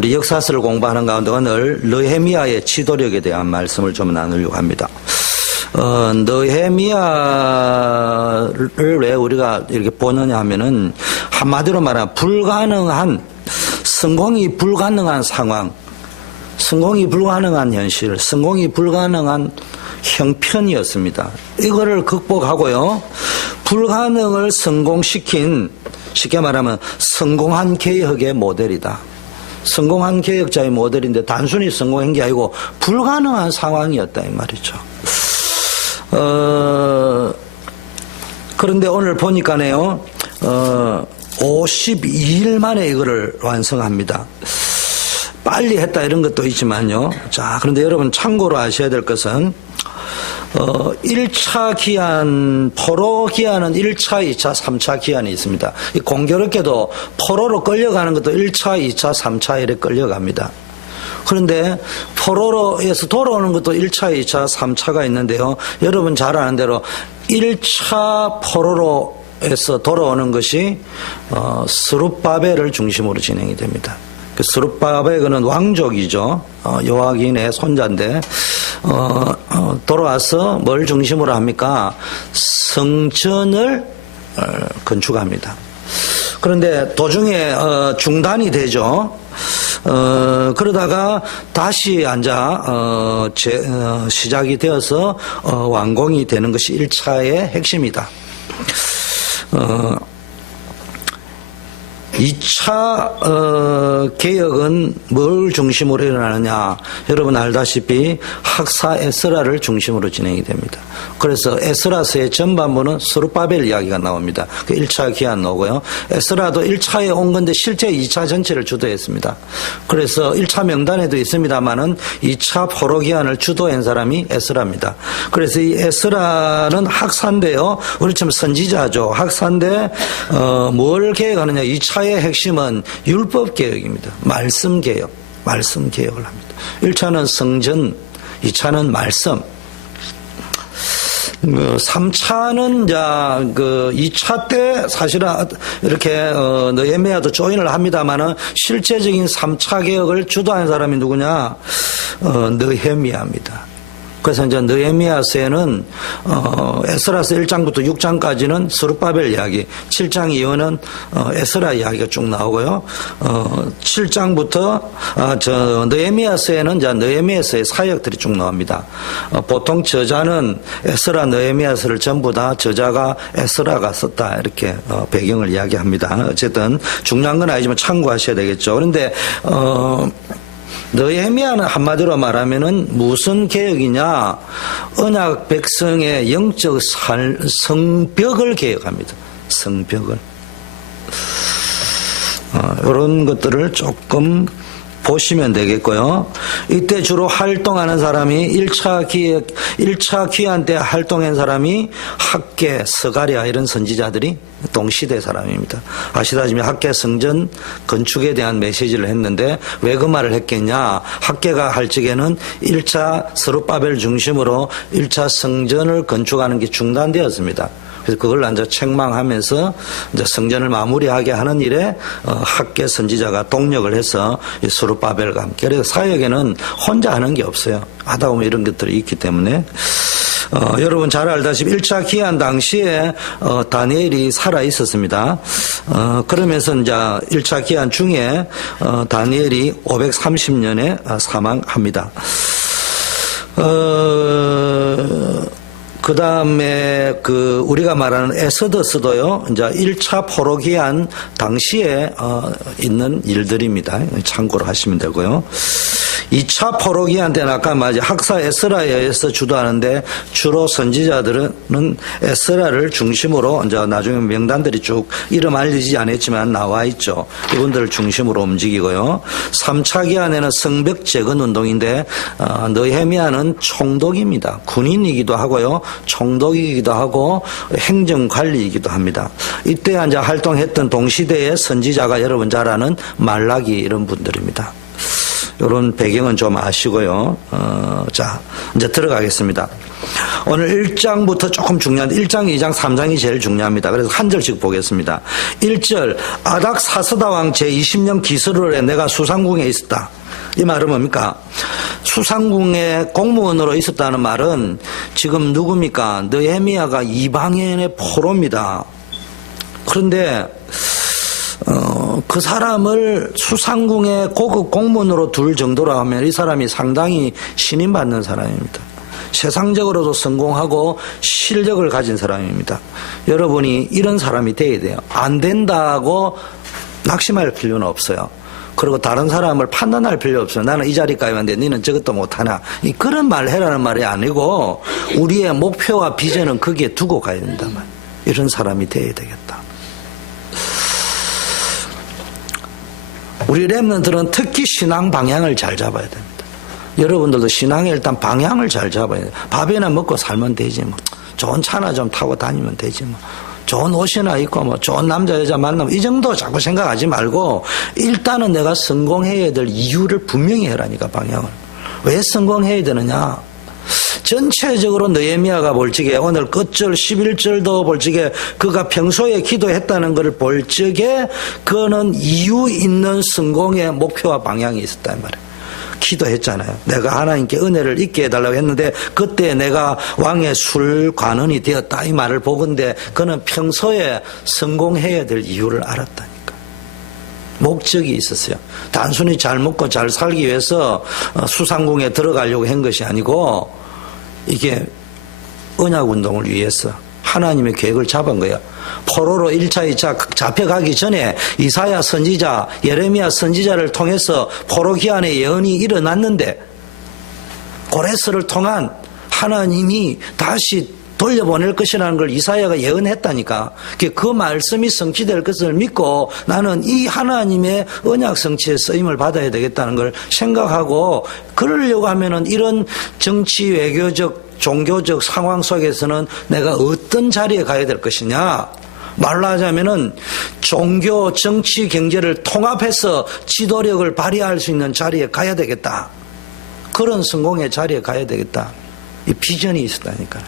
우리 역사서를 공부하는 가운데 오늘 느헤미야의 지도력에 대한 말씀을 좀 나누려고 합니다. 느헤미야를 왜 우리가 이렇게 보느냐 하면은 한마디로 말하면 성공이 불가능한 상황, 성공이 불가능한 현실, 성공이 불가능한 형편이었습니다. 이거를 극복하고요, 불가능을 성공시킨, 쉽게 말하면 성공한 개혁의 모델이다. 성공한 개혁자의 모델인데 단순히 성공한 게 아니고 불가능한 상황이었다 이 말이죠. 그런데 오늘 보니까요, 52일 만에 이거를 완성합니다. 빨리 했다 이런 것도 있지만요. 자, 그런데 여러분 참고로 아셔야 될 것은 1차 기한, 포로 기한은 1차, 2차, 3차 기한이 있습니다. 공교롭게도 포로로 끌려가는 것도 1차, 2차, 3차 이렇게 끌려갑니다. 그런데 포로로에서 돌아오는 것도 1차, 2차, 3차가 있는데요. 여러분 잘 아는 대로 1차 포로로에서 돌아오는 것이 스룹바벨을 중심으로 진행이 됩니다. 스룹바벨은 왕족이죠. 요아긴의 손자인데 돌아와서 뭘 중심으로 합니까? 성전을 건축합니다. 그런데 도중에 중단이 되죠. 그러다가 다시 시작이 되어서 완공이 되는 것이 1차의 핵심이다. 2차 개혁은 뭘 중심으로 일어나느냐. 여러분 알다시피 학사 에스라를 중심으로 진행이 됩니다. 그래서 에스라서의 전반부는 스룹바벨 이야기가 나옵니다. 그 1차 기한 나오고요. 에스라도 1차에 온 건데 실제 2차 전체를 주도했습니다. 그래서 1차 명단에도 있습니다만은 2차 포로 기한을 주도한 사람이 에스라입니다. 그래서 이 에스라는 학사인데요. 우리처럼 선지자죠. 학사인데 뭘 개혁하느냐. 2차의 핵심은 율법 개혁입니다. 말씀 개혁을 합니다. 1차는 성전, 2차는 말씀. 3차는 2차 때 사실은 이렇게 느헤미야도 조인을 합니다만은 실제적인 3차 개혁을 주도한 사람이 누구냐? 느헤미야입니다. 그래서 이제 느헤미야서에는 에스라서 1장부터 6장까지는 스룹바벨 이야기, 7장 이후는 에스라 이야기가 쭉 나오고요. 7장부터 느헤미야서에는 이제 느헤미야서의 사역들이 쭉 나옵니다. 보통 저자는 에스라, 느헤미야서를 전부 다 저자가 에스라가 썼다 이렇게 배경을 이야기합니다. 어쨌든 중요한 건 아니지만 참고하셔야 되겠죠. 그런데 느헤미야는 한마디로 말하면은 무슨 개혁이냐? 언약 백성의 영적 성벽을 개혁합니다. 성벽을. 이런 것들을 조금 보시면 되겠고요. 이때 주로 활동하는 사람이 1차 귀한 때 활동한 사람이 학계, 스가랴 이런 선지자들이 동시대 사람입니다. 아시다시피 학계 성전 건축에 대한 메시지를 했는데 왜 그 말을 했겠냐. 학계가 할 적에는 1차 스룹바벨 중심으로 1차 성전을 건축하는 게 중단되었습니다. 그래서 그걸 이제 책망하면서 이제 성전을 마무리하게 하는 일에 학계 선지자가 동력을 해서 스룹바벨과 함께. 그래서 사역에는 혼자 하는 게 없어요. 하다 보면 이런 것들이 있기 때문에 여러분 잘 알다시피 1차 기한 당시에 다니엘이 살아 있었습니다. 그러면서 이제 1차 기한 중에 다니엘이 530년에 사망합니다. 그 다음에 우리가 말하는 에스더스도요, 이제 1차 포로 기한 당시에 있는 일들입니다. 참고로 하시면 되고요. 2차 포로 기한 때는 아까 학사 에스라에 의해서 주도하는데 주로 선지자들은 에스라를 중심으로 이제 나중에 명단들이 쭉 이름 알리지 않았지만 나와 있죠. 이분들을 중심으로 움직이고요. 3차 기한에는 성벽 재건 운동인데 느헤미야는 총독입니다. 군인이기도 하고요. 총독이기도 하고 행정관리이기도 합니다. 이때 이제 활동했던 동시대의 선지자가 여러분 잘 아는 말라기 이런 분들입니다. 이런 배경은 좀 아시고요. 자, 이제 들어가겠습니다. 오늘 1장부터 조금 중요한데 1장, 2장, 3장이 제일 중요합니다. 그래서 한 절씩 보겠습니다. 1절, 아닥 사스다 왕 제20년 기스루에 내가 수상궁에 있었다. 이 말은 뭡니까? 수상궁에 공무원으로 있었다는 말은 지금 누굽니까? 느헤미야가 이방인의 포로입니다. 그런데 그 사람을 수상궁의 고급 공무원으로 둘 정도로 하면 이 사람이 상당히 신임받는 사람입니다. 세상적으로도 성공하고 실력을 가진 사람입니다. 여러분이 이런 사람이 돼야 돼요. 안 된다고 낙심할 필요는 없어요. 그리고 다른 사람을 판단할 필요 없어요. 나는 이 자리까지 왔는데 너는 저것도 못하나. 그런 말 해라는 말이 아니고 우리의 목표와 비전은 거기에 두고 가야 된다. 이런 사람이 돼야 되겠다. 우리 렘넌트들은 특히 신앙 방향을 잘 잡아야 됩니다. 여러분들도 신앙에 일단 방향을 잘 잡아야 돼요. 밥이나 먹고 살면 되지 뭐. 좋은 차나 좀 타고 다니면 되지 뭐. 좋은 옷이나 입고 뭐 좋은 남자 여자 만나면 이 정도 자꾸 생각하지 말고 일단은 내가 성공해야 될 이유를 분명히 해라니까 방향을. 왜 성공해야 되느냐. 전체적으로 느헤미야가 볼 적에 오늘 끝절 11절도 볼 적에 그가 평소에 기도했다는 것을 볼 적에 그거는 이유 있는 성공의 목표와 방향이 있었단 말이에요. 기도했잖아요. 내가 하나님께 은혜를 잊게 해달라고 했는데 그때 내가 왕의 술관원이 되었다 이 말을 보건대 그는 평소에 성공해야 될 이유를 알았다니까. 목적이 있었어요. 단순히 잘 먹고 잘 살기 위해서 수상궁에 들어가려고 한 것이 아니고 이게 언약운동을 위해서 하나님의 계획을 잡은 거예요. 포로로 1차, 2차 잡혀가기 전에 이사야 선지자, 예레미야 선지자를 통해서 포로 기한의 예언이 일어났는데 고레스를 통한 하나님이 다시 돌려보낼 것이라는 걸 이사야가 예언했다니까. 그 말씀이 성취될 것을 믿고 나는 이 하나님의 언약 성취의 쓰임을 받아야 되겠다는 걸 생각하고 그러려고 하면은 이런 정치 외교적 종교적 상황 속에서는 내가 어떤 자리에 가야 될 것이냐. 말로 하자면은 종교, 정치, 경제를 통합해서 지도력을 발휘할 수 있는 자리에 가야 되겠다. 그런 성공의 자리에 가야 되겠다. 이 비전이 있었다니까.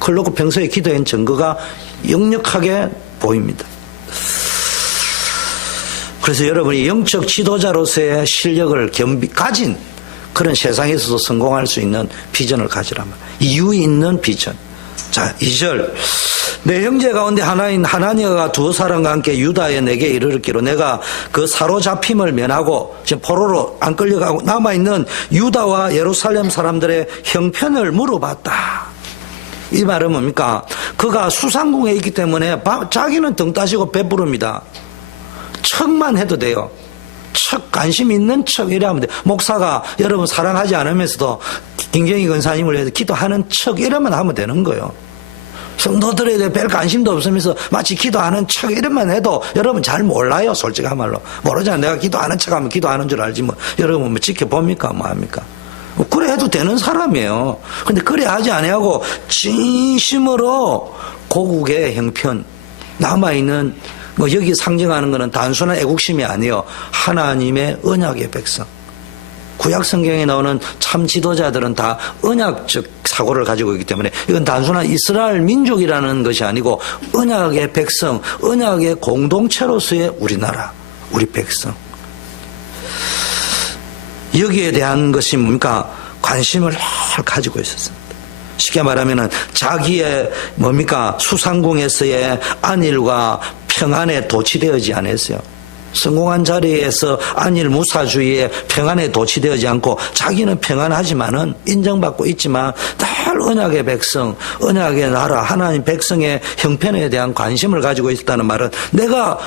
그러고 평소에 기도한 증거가 역력하게 보입니다. 그래서 여러분이 영적 지도자로서의 실력을 가진 그런 세상에서도 성공할 수 있는 비전을 가지라면 이유 있는 비전. 자, 2절. 내 형제 가운데 하나인 하나니아가 두 사람과 함께 유다에 내게 이르기로 내가 그 사로잡힘을 면하고 지금 포로로 안 끌려가고 남아있는 유다와 예루살렘 사람들의 형편을 물어봤다. 이 말은 뭡니까? 그가 수상궁에 있기 때문에 자기는 등 따시고 배부릅니다. 척만 해도 돼요. 척, 관심 있는 척 이래야 하면 돼. 목사가 여러분 사랑하지 않으면서도 김경희 권사님을 위해서 기도하는 척 이러면 하면 되는 거예요. 성도들에 대해 별 관심도 없으면서 마치 기도하는 척 이러면 해도 여러분 잘 몰라요. 솔직한 말로. 모르잖아요. 내가 기도하는 척 하면 기도하는 줄 알지 뭐. 여러분 뭐 지켜봅니까? 뭐 합니까? 그래 해도 되는 사람이에요. 근데 그래 하지 아니하고 진심으로 고국의 형편 남아있는 뭐 여기 상징하는 것은 단순한 애국심이 아니에요. 하나님의 언약의 백성. 구약 성경에 나오는 참 지도자들은 다 언약적 사고를 가지고 있기 때문에 이건 단순한 이스라엘 민족이라는 것이 아니고 언약의 백성, 언약의 공동체로서의 우리나라, 우리 백성. 여기에 대한 것이 뭡니까? 관심을 늘 가지고 있었습니다. 쉽게 말하면은 자기의 뭡니까? 수상궁에서의 안일과 평안에 도취되어지 않았어요. 성공한 자리에서 안일 무사주의에 평안에 도취되어지 않고 자기는 평안하지만은 인정받고 있지만 늘 언약의 백성, 언약의 나라, 하나님 백성의 형편에 대한 관심을 가지고 있었다는 말은 내가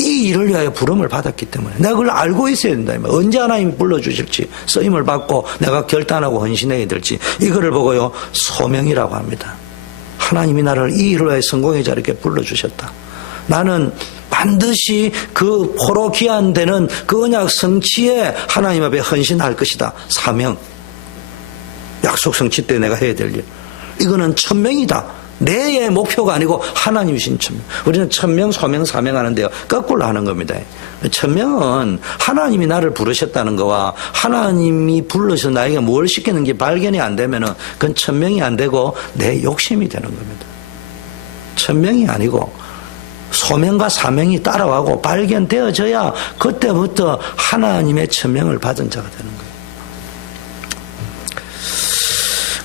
이 일을 위하여 부름을 받았기 때문에 내가 그걸 알고 있어야 된다. 언제 하나님이 불러주실지 쓰임을 받고 내가 결단하고 헌신해야 될지 이거를 보고요 소명이라고 합니다. 하나님이 나를 이 일을 위하여 성공의 자리에 불러주셨다. 나는 반드시 그 포로 기한되는 그 언약 성취에 하나님 앞에 헌신할 것이다. 사명. 약속 성취 때 내가 해야 될 일. 이거는 천명이다. 내의 목표가 아니고 하나님이 주신 천명. 우리는 천명, 소명, 사명 하는데요. 거꾸로 하는 겁니다. 천명은 하나님이 나를 부르셨다는 거와 하나님이 불러서 나에게 뭘 시키는지 발견이 안 되면은 그건 천명이 안 되고 내 욕심이 되는 겁니다. 천명이 아니고 소명과 사명이 따라가고 발견되어져야 그때부터 하나님의 천명을 받은 자가 되는 거예요.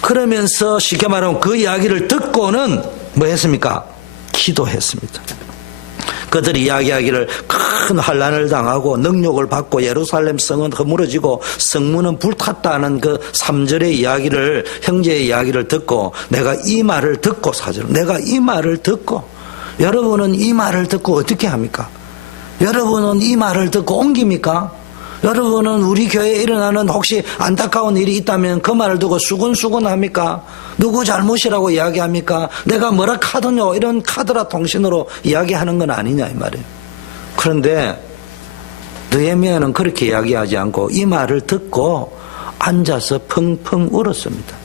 그러면서 쉽게 말하면 그 이야기를 듣고는 뭐 했습니까? 기도했습니다. 그들이 이야기하기를 큰 환난을 당하고 능욕을 받고 예루살렘 성은 허물어지고 성문은 불탔다는 그 3절의 이야기를, 형제의 이야기를 듣고 내가 이 말을 듣고 4절 내가 이 말을 듣고, 여러분은 이 말을 듣고 어떻게 합니까? 여러분은 이 말을 듣고 옮깁니까? 여러분은 우리 교회에 일어나는 혹시 안타까운 일이 있다면 그 말을 두고 수근수근 합니까? 누구 잘못이라고 이야기합니까? 내가 뭐라 카드뇨? 이런 카드라 통신으로 이야기하는 건 아니냐 이 말이에요. 그런데 느헤미야는 그렇게 이야기하지 않고 이 말을 듣고 앉아서 펑펑 울었습니다.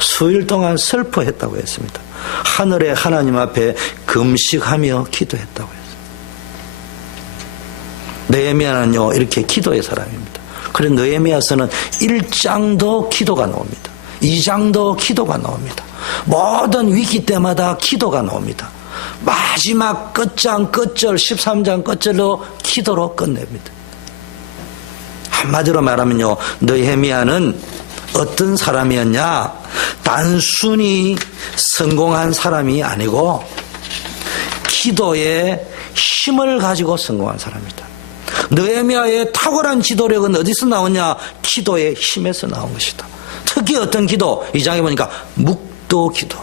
수일 동안 슬퍼했다고 했습니다. 하늘의 하나님 앞에 금식하며 기도했다고 했습니다. 느헤미야는요 이렇게 기도의 사람입니다. 그래서 느헤미야서는 1장도 기도가 나옵니다. 2장도 기도가 나옵니다. 모든 위기 때마다 기도가 나옵니다. 마지막 끝장 끝절 13장 끝절로 기도로 끝냅니다. 한마디로 말하면요 느헤미야는 어떤 사람이었냐? 단순히 성공한 사람이 아니고 기도에 힘을 가지고 성공한 사람이다. 느헤미야의 탁월한 지도력은 어디서 나오냐? 기도의 힘에서 나온 것이다. 특히 어떤 기도? 이 장에 보니까 묵도 기도.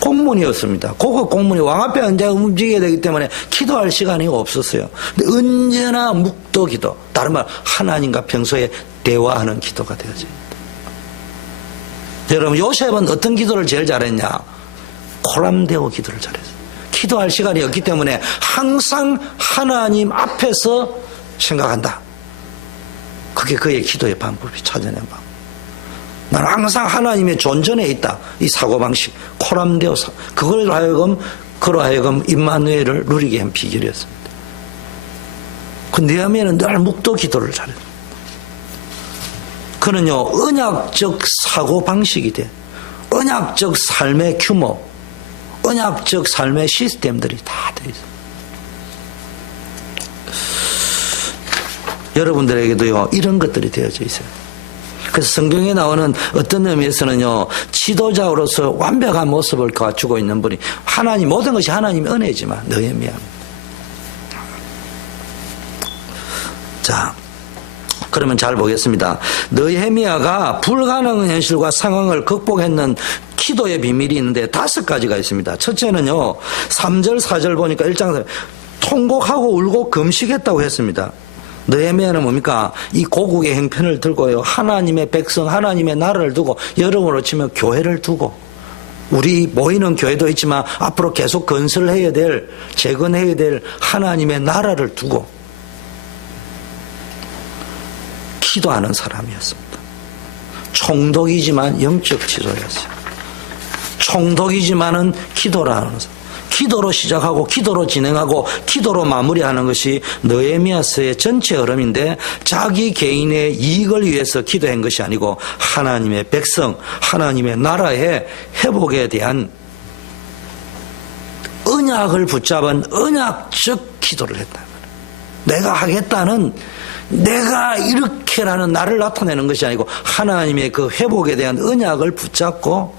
공문이었습니다. 고급 공문이 왕 앞에 언제나 움직여야 되기 때문에 기도할 시간이 없었어요. 근데 언제나 묵도 기도. 다른 말 하나님과 평소에 대화하는 기도가 되어집니다. 여러분 요셉은 어떤 기도를 제일 잘했냐? 코람데오 기도를 잘했어요. 기도할 시간이 없기 때문에 항상 하나님 앞에서 생각한다. 그게 그의 기도의 방법이 찾아낸 방법. 나는 항상 하나님의 존전에 있다. 이 사고방식 코람데오 그걸로 하여금 임마누엘을 누리게 한 비결이었습니다. 그 느헤미야는 늘 묵도 기도를 잘했어요. 그는요 언약적 사고방식이 돼. 언약적 삶의 규모, 언약적 삶의 시스템들이 다 되어 있어요. 여러분들에게도요 이런 것들이 되어져 있어요. 그래서 성경에 나오는 어떤 의미에서는요 지도자로서 완벽한 모습을 갖추고 있는 분이 하나님, 모든 것이 하나님의 은혜지만 느헤미야. 자 그러면 잘 보겠습니다. 느헤미야가 불가능한 현실과 상황을 극복했는 기도의 비밀이 있는데 5가지가 있습니다. 첫째는요 3절 4절 보니까 1장 통곡하고 울고 금식했다고 했습니다. 느헤미야는 뭡니까? 이 고국의 형편을 들고요 하나님의 백성, 하나님의 나라를 두고, 여러분으로 치면 교회를 두고, 우리 모이는 교회도 있지만 앞으로 계속 건설해야 될, 재건해야 될 하나님의 나라를 두고 기도하는 사람이었습니다. 총독이지만 영적 지도였어요. 총독이지만은 기도라는 사람. 기도로 시작하고 기도로 진행하고 기도로 마무리하는 것이 느헤미야서의 전체 흐름인데, 자기 개인의 이익을 위해서 기도한 것이 아니고 하나님의 백성, 하나님의 나라의 회복에 대한 언약을 붙잡은 언약적 기도를 했다. 내가 하겠다는, 내가 이렇게라는 나를 나타내는 것이 아니고 하나님의 그 회복에 대한 언약을 붙잡고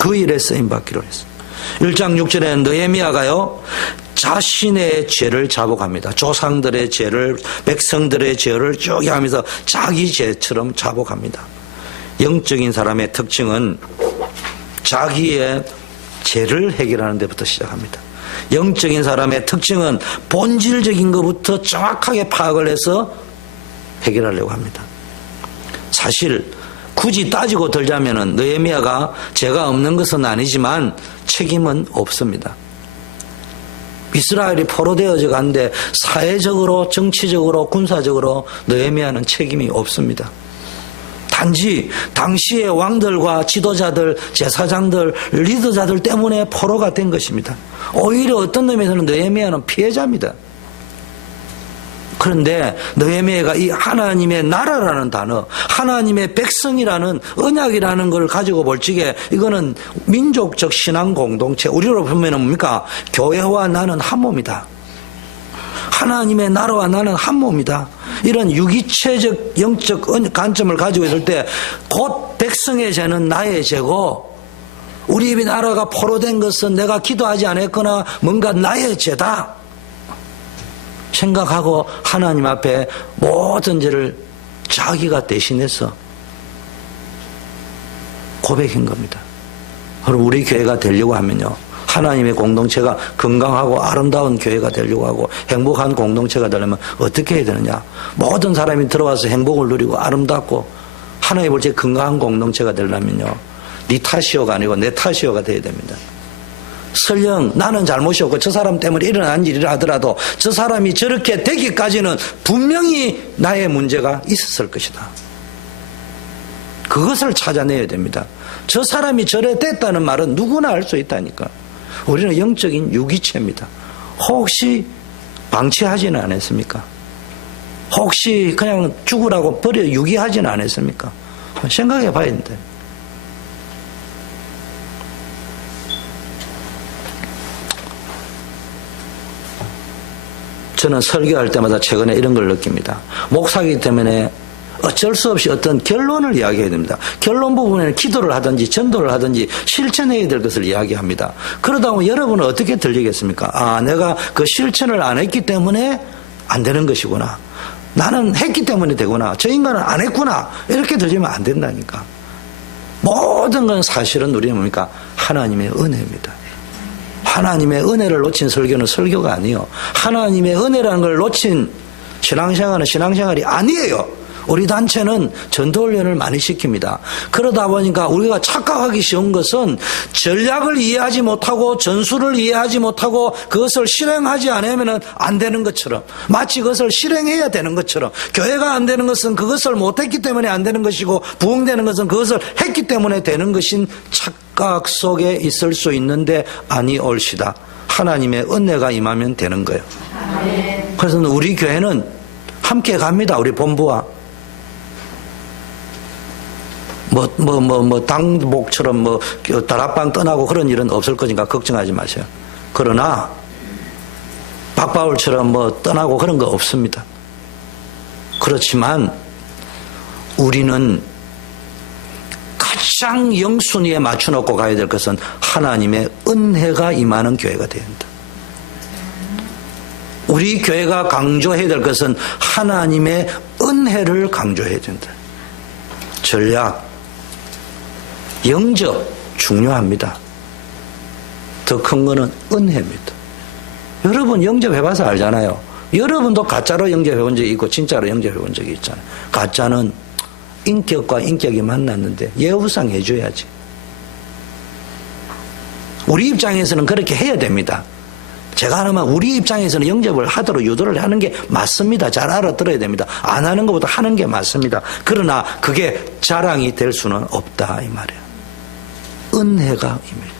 그 일에 쓰임받기로 했어요. 1장 6절에는 느헤미야가요 자신의 죄를 자복합니다. 조상들의 죄를, 백성들의 죄를 쭉 하면서 자기 죄처럼 자복합니다. 영적인 사람의 특징은 자기의 죄를 해결하는 데부터 시작합니다. 영적인 사람의 특징은 본질적인 것부터 정확하게 파악을 해서 해결하려고 합니다. 사실 굳이 따지고 들자면은 느헤미야가 죄가 없는 것은 아니지만 책임은 없습니다. 이스라엘이 포로되어져 가는데 사회적으로, 정치적으로, 군사적으로 느헤미야는 책임이 없습니다. 단지 당시의 왕들과 지도자들, 제사장들, 리더자들 때문에 포로가 된 것입니다. 오히려 어떤 의미에서는 느헤미야는 피해자입니다. 그런데 느헤미야가 이 하나님의 나라라는 단어, 하나님의 백성이라는 언약이라는 걸 가지고 볼 적에 이거는 민족적 신앙 공동체, 우리로 보면 뭡니까? 교회와 나는 한 몸이다. 하나님의 나라와 나는 한 몸이다. 이런 유기체적 영적 관점을 가지고 있을 때 곧 백성의 죄는 나의 죄고 우리 집 나라가 포로된 것은 내가 기도하지 않았거나 뭔가 나의 죄다 생각하고 하나님 앞에 모든 죄를 자기가 대신해서 고백한 겁니다. 그럼 우리 교회가 되려고 하면요, 하나님의 공동체가 건강하고 아름다운 교회가 되려고 하고 행복한 공동체가 되려면 어떻게 해야 되느냐? 모든 사람이 들어와서 행복을 누리고 아름답고 하나님 볼 때 건강한 공동체가 되려면요, 네 탓이요가 아니고 내 탓이요가 돼야 됩니다. 설령 나는 잘못이 없고 저 사람 때문에 일어난 일이라 하더라도 저 사람이 저렇게 되기까지는 분명히 나의 문제가 있었을 것이다. 그것을 찾아내야 됩니다. 저 사람이 저래 됐다는 말은 누구나 알 수 있다니까. 우리는 영적인 유기체입니다. 혹시 방치하지는 않았습니까? 혹시 그냥 죽으라고 버려 유기하지는 않았습니까? 생각해 봐야 된다. 저는 설교할 때마다 최근에 이런 걸 느낍니다. 목사이기 때문에 어쩔 수 없이 어떤 결론을 이야기해야 됩니다. 결론 부분에는 기도를 하든지 전도를 하든지 실천해야 될 것을 이야기합니다. 그러다 보면 여러분은 어떻게 들리겠습니까? 아, 내가 그 실천을 안 했기 때문에 안 되는 것이구나. 나는 했기 때문에 되구나. 저 인간은 안 했구나. 이렇게 들리면 안 된다니까. 모든 건 사실은 우리는 뭡니까? 하나님의 은혜입니다. 하나님의 은혜를 놓친 설교는 설교가 아니에요. 하나님의 은혜라는 걸 놓친 신앙생활은 신앙생활이 아니에요. 우리 단체는 전도훈련을 많이 시킵니다. 그러다 보니까 우리가 착각하기 쉬운 것은 전략을 이해하지 못하고 전술을 이해하지 못하고 그것을 실행하지 않으면 안 되는 것처럼, 마치 그것을 실행해야 되는 것처럼, 교회가 안 되는 것은 그것을 못했기 때문에 안 되는 것이고 부흥되는 것은 그것을 했기 때문에 되는 것인 착각 속에 있을 수 있는데 아니올시다. 하나님의 은혜가 임하면 되는 거예요. 그래서 우리 교회는 함께 갑니다. 우리 본부와 당복처럼 다락방 떠나고 그런 일은 없을 거니까 걱정하지 마세요. 그러나 박바울처럼 떠나고 그런 거 없습니다. 그렇지만 우리는 가장 영순위에 맞춰놓고 가야 될 것은 하나님의 은혜가 임하는 교회가 되어야 한다. 우리 교회가 강조해야 될 것은 하나님의 은혜를 강조해야 된다. 전략, 영접 중요합니다. 더 큰 거는 은혜입니다. 여러분 영접해봐서 알잖아요. 여러분도 가짜로 영접해본 적이 있고 진짜로 영접해본 적이 있잖아요. 가짜는 인격과 인격이 만났는데 예우상 해줘야지. 우리 입장에서는 그렇게 해야 됩니다. 제가 하나만 우리 입장에서는 영접을 하도록 유도를 하는 게 맞습니다. 잘 알아들어야 됩니다. 안 하는 것보다 하는 게 맞습니다. 그러나 그게 자랑이 될 수는 없다 이 말이에요. 은혜가 임해요.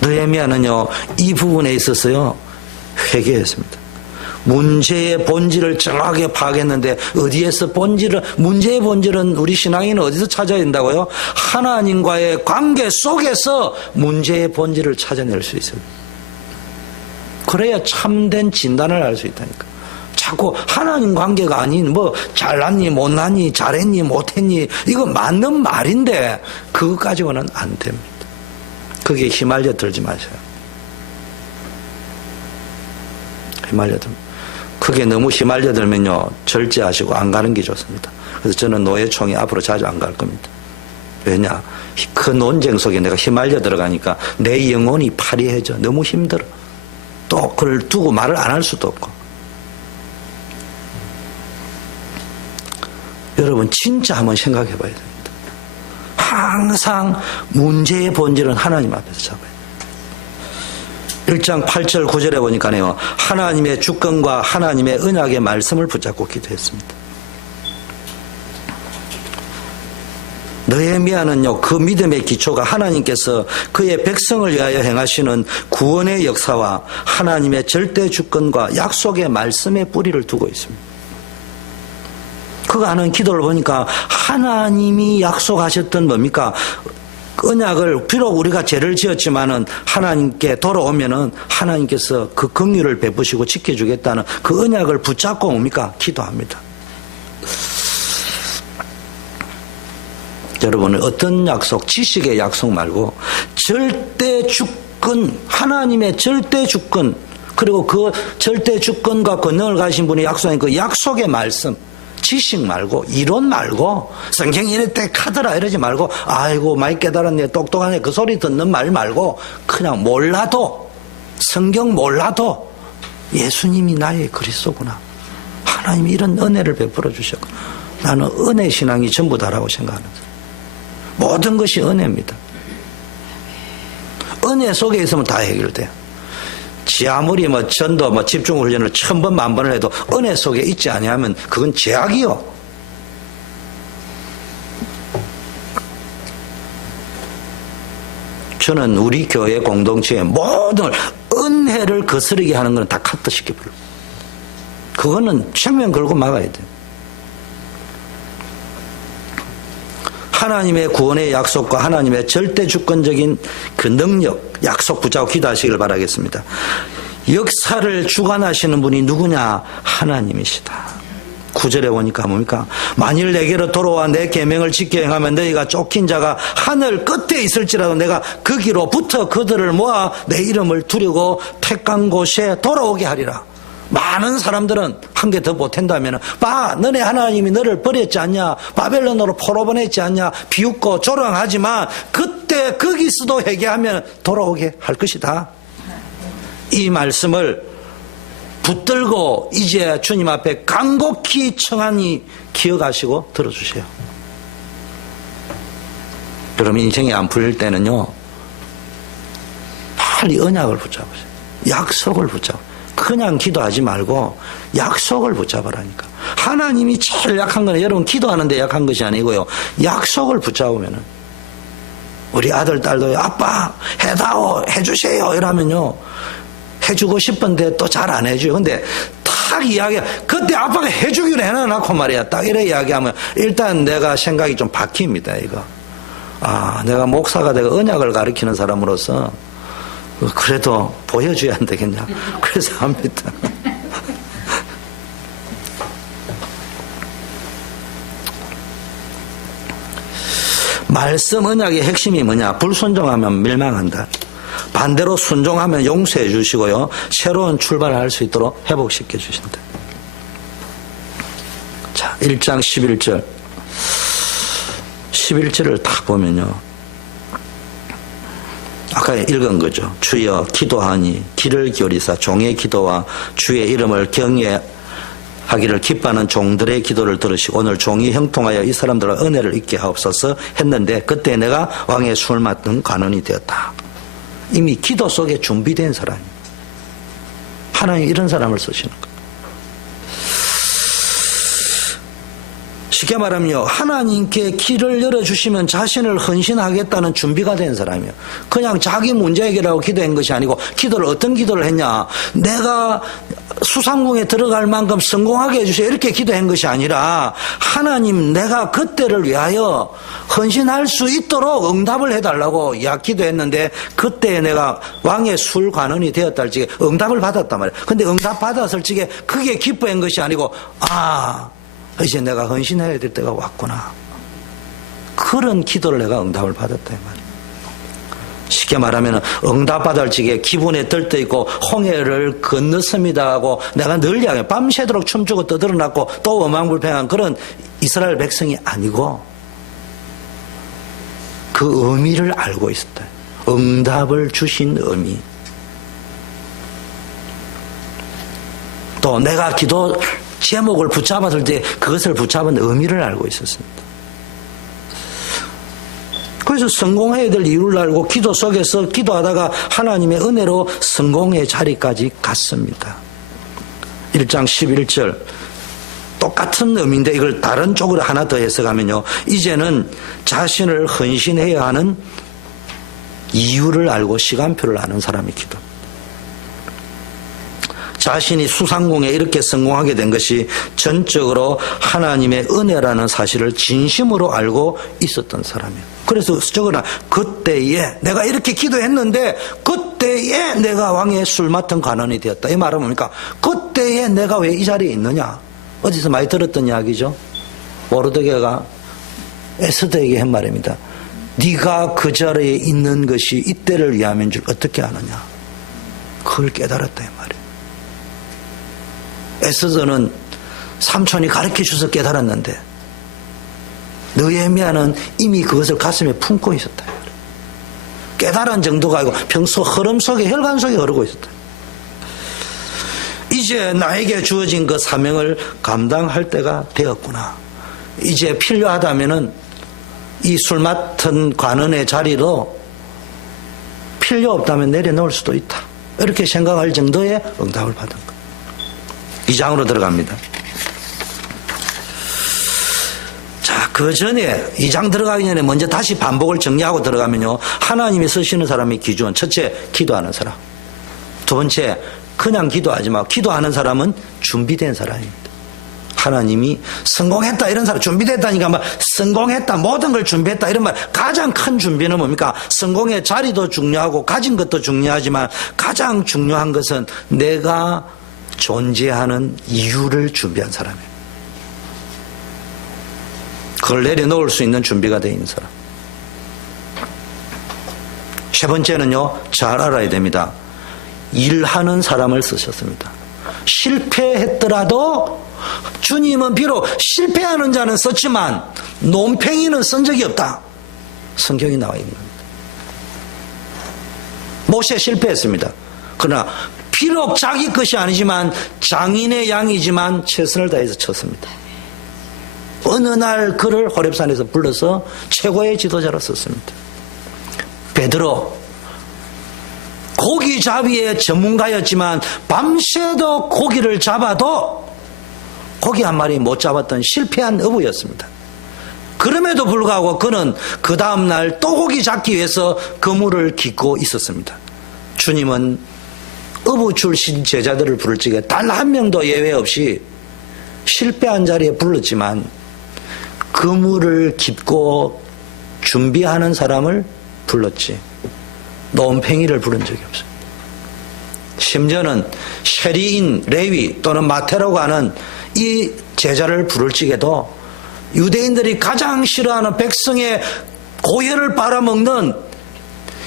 느헤미야는요 이 부분에 있어서요 회개했습니다. 문제의 본질을 정확하게 파악했는데 어디에서 문제의 본질은 우리 신앙인은 어디서 찾아야 된다고요? 하나님과의 관계 속에서 문제의 본질을 찾아낼 수 있어요. 그래야 참된 진단을 할 수 있다니까. 자꾸 하나님 관계가 아닌 잘났니 못났니 잘했니 못했니 이거 맞는 말인데 그거 가지고는 안 됩니다. 그게 휘말려 들지 마세요. 휘말려 들면 그게 너무 휘말려 들면요 절제하시고 안 가는 게 좋습니다. 그래서 저는 노예총회 앞으로 자주 안 갈 겁니다. 왜냐? 그 논쟁 속에 내가 휘말려 들어가니까 내 영혼이 파리해져. 너무 힘들어. 또 그걸 두고 말을 안 할 수도 없고. 여러분 진짜 한번 생각해 봐야 됩니다. 항상 문제의 본질은 하나님 앞에서 잡아야 돼요. 1장 8절 9절에 보니까요 하나님의 주권과 하나님의 언약의 말씀을 붙잡고 기도했습니다. 느헤미야는요, 그 믿음의 기초가 하나님께서 그의 백성을 위하여 행하시는 구원의 역사와 하나님의 절대 주권과 약속의 말씀의 뿌리를 두고 있습니다. 그가 하는 기도를 보니까 하나님이 약속하셨던 뭡니까? 언약을 비록 우리가 죄를 지었지만은 하나님께 돌아오면은 하나님께서 그 긍휼을 베푸시고 지켜주겠다는 그 언약을 붙잡고 뭡니까? 기도합니다. 여러분은 어떤 약속, 지식의 약속 말고 절대 주권, 하나님의 절대 주권, 그리고 그 절대 주권과 권능을 가진 분이 약속한 그 약속의 말씀, 지식 말고, 이론 말고, 성경이 이랬대 카더라 이러지 말고, 아이고 많이 깨달았네, 똑똑하네, 그 소리 듣는 말 말고, 그냥 몰라도, 성경 몰라도 예수님이 나의 그리스도구나, 하나님이 이런 은혜를 베풀어 주셨구나, 나는 은혜 신앙이 전부 다라고 생각하는 거예요. 모든 것이 은혜입니다. 은혜 속에 있으면 다 해결돼요. 지 아무리 전도 집중 훈련을 1000번, 10,000번을 해도 은혜 속에 있지 아니하면 그건 죄악이요. 저는 우리 교회 공동체의 모든 은혜를 거스르게 하는 건 다 카트시켜버려요. 그거는 생명 걸고 막아야 돼요. 하나님의 구원의 약속과 하나님의 절대 주권적인 그 능력, 약속 붙잡고 기도하시길 바라겠습니다. 역사를 주관하시는 분이 누구냐? 하나님이시다. 9절에 보니까 뭡니까? 만일 내게로 돌아와 내 계명을 지켜 행하면 너희가 쫓긴 자가 하늘 끝에 있을지라도 내가 거기로부터 그들을 모아 내 이름을 두르고 택한 곳에 돌아오게 하리라. 많은 사람들은 한 개 더 보탠다면, 봐, 너네 하나님이 너를 버렸지 않냐, 바벨론으로 포로 보냈지 않냐, 비웃고 조롱하지만 그때 거기서도 회개하면 돌아오게 할 것이다. 이 말씀을 붙들고 이제 주님 앞에 간곡히 청하니 기억하시고 들어주세요. 여러분 인생이 안 풀릴 때는요, 빨리 언약을 붙잡으세요. 약속을 붙잡으세요. 그냥 기도하지 말고 약속을 붙잡으라니까. 하나님이 제일 약한 거는 여러분 기도하는데 약한 것이 아니고요, 약속을 붙잡으면은, 우리 아들 딸도 아빠 해다오, 해주세요 이러면요 해주고 싶은데 또 잘 안 해줘요. 근데 딱 이야기, 그때 아빠가 해주기로 해놔놓고 말이야, 딱 이래 이야기하면 일단 내가 생각이 좀 바뀝니다. 이거, 아, 내가 목사가 되고 언약을 가르치는 사람으로서 그래도 보여줘야 안 되겠냐, 그래서 합니다. 말씀 언약의 핵심이 뭐냐? 불순종하면 멸망한다. 반대로 순종하면 용서해 주시고요, 새로운 출발을 할 수 있도록 회복시켜 주신다. 자, 1장 11절을 딱 보면요, 아까 읽은 거죠. 주여 기도하니 길을 기울이사 종의 기도와 주의 이름을 경외하기를 기뻐하는 종들의 기도를 들으시고 오늘 종이 형통하여 이 사람들과 은혜를 잊게 하옵소서 했는데, 그때 내가 왕의 술 맡은 관원이 되었다. 이미 기도 속에 준비된 사람이에요. 하나님 이런 사람을 쓰시는 거예요. 쉽게 말하면요, 하나님께 길을 열어주시면 자신을 헌신하겠다는 준비가 된 사람이에요. 그냥 자기 문제 해결하고 기도한 것이 아니고, 기도를 어떤 기도를 했냐, 내가 수상궁에 들어갈 만큼 성공하게 해주세요 이렇게 기도한 것이 아니라, 하나님 내가 그때를 위하여 헌신할 수 있도록 응답을 해달라고 기도했는데, 그때 내가 왕의 술관원이 되었다 할 적에 응답을 받았단 말이에요. 근데 응답 받았을 적에 그게 기뻐한 것이 아니고, 아, 이제 내가 헌신해야 될 때가 왔구나, 그런 기도를 내가 응답을 받았다 이 말이에요. 쉽게 말하면 응답받을 적에 기분에 들떠있고 홍해를 건넜습니다 하고 내가 늘 이야기해요. 밤새도록 춤추고 떠들어놨고 또 어망불평한 그런 이스라엘 백성이 아니고, 그 의미를 알고 있었다. 응답을 주신 의미. 또 내가 기도 제목을 붙잡았을 때 그것을 붙잡은 의미를 알고 있었습니다. 그래서 성공해야 될 이유를 알고 기도 속에서 기도하다가 하나님의 은혜로 성공의 자리까지 갔습니다. 1장 11절 똑같은 의미인데 이걸 다른 쪽으로 하나 더 해석하면요. 이제는 자신을 헌신해야 하는 이유를 알고 시간표를 아는 사람이 기도. 자신이 수상공에 이렇게 성공하게 된 것이 전적으로 하나님의 은혜라는 사실을 진심으로 알고 있었던 사람이에요. 그래서 적어놔. 그때에 내가 이렇게 기도했는데 그때에 내가 왕의 술 맡은 관원이 되었다. 이 말은 뭡니까? 그때에 내가 왜 이 자리에 있느냐? 어디서 많이 들었던 이야기죠. 모르드게가 에스더에게 한 말입니다. 네가 그 자리에 있는 것이 이때를 위함인 줄 어떻게 아느냐? 그걸 깨달았다 이 말이에요. 에스더는 삼촌이 가르쳐줘서 깨달았는데 느헤미야는 이미 그것을 가슴에 품고 있었다. 깨달은 정도가 아니고 평소 흐름 속에 혈관 속에 흐르고 있었다. 이제 나에게 주어진 그 사명을 감당할 때가 되었구나. 이제 필요하다면은 이 술 맡은 관원의 자리로 필요 없다면 내려놓을 수도 있다. 이렇게 생각할 정도의 응답을 받은 것. 2장으로 들어갑니다. 자, 그 전에 2장 들어가기 전에 먼저 다시 반복을 정리하고 들어가면요. 하나님이 쓰시는 사람의 기준. 첫째, 기도하는 사람. 두 번째, 그냥 기도하지 마. 기도하는 사람은 준비된 사람입니다. 하나님이 성공했다 이런 사람 준비됐다니까 막 성공했다 모든 걸 준비했다 이런 말. 가장 큰 준비는 뭡니까? 성공의 자리도 중요하고 가진 것도 중요하지만 가장 중요한 것은 내가 존재하는 이유를 준비한 사람이에요. 그걸 내려놓을 수 있는 준비가 되어 있는 사람. 세 번째는요, 잘 알아야 됩니다. 일하는 사람을 쓰셨습니다. 실패했더라도 주님은 비록 실패하는 자는 썼지만 논팽이는 쓴 적이 없다. 성경이 나와 있는 겁니다. 모세 실패했습니다. 그러나 비록 자기 것이 아니지만 장인의 양이지만 최선을 다해서 쳤습니다. 어느 날 그를 호렙산에서 불러서 최고의 지도자로 썼습니다. 베드로 고기잡이의 전문가였지만 밤새도 고기를 잡아도 고기 한 마리 못 잡았던 실패한 어부였습니다. 그럼에도 불구하고 그는 그 다음날 또 고기 잡기 위해서 그물을 깃고 있었습니다. 주님은 어부 출신 제자들을 부를 적에 단 한 명도 예외 없이 실패한 자리에 불렀지만 그물을 깃고 준비하는 사람을 불렀지 논팽이를 부른 적이 없어요. 심지어는 세리인 레위 또는 마태라고 하는 이 제자를 부를 적에도 유대인들이 가장 싫어하는 백성의 고혈을 빨아먹는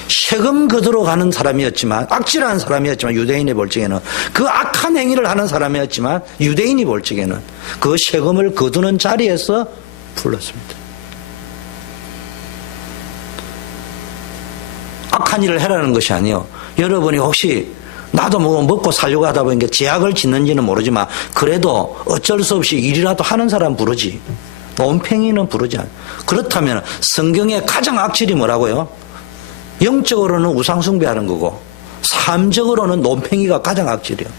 세금 거두러 가는 사람이었지만 악질한 사람이었지만 유대인이 볼 적에는 그 악한 행위를 하는 사람이었지만 유대인이 볼 적에는 그 세금을 거두는 자리에서 불렀습니다. 악한 일을 해라는 것이 아니에요. 여러분이 혹시 나도 뭐 먹고 살려고 하다 보니까 제약을 짓는지는 모르지만 그래도 어쩔 수 없이 일이라도 하는 사람 부르지 논팽이는 부르지 않아요. 그렇다면 성경의 가장 악질이 뭐라고요? 영적으로는 우상숭배하는 거고 삶적으로는 논팽이가 가장 악질이에요.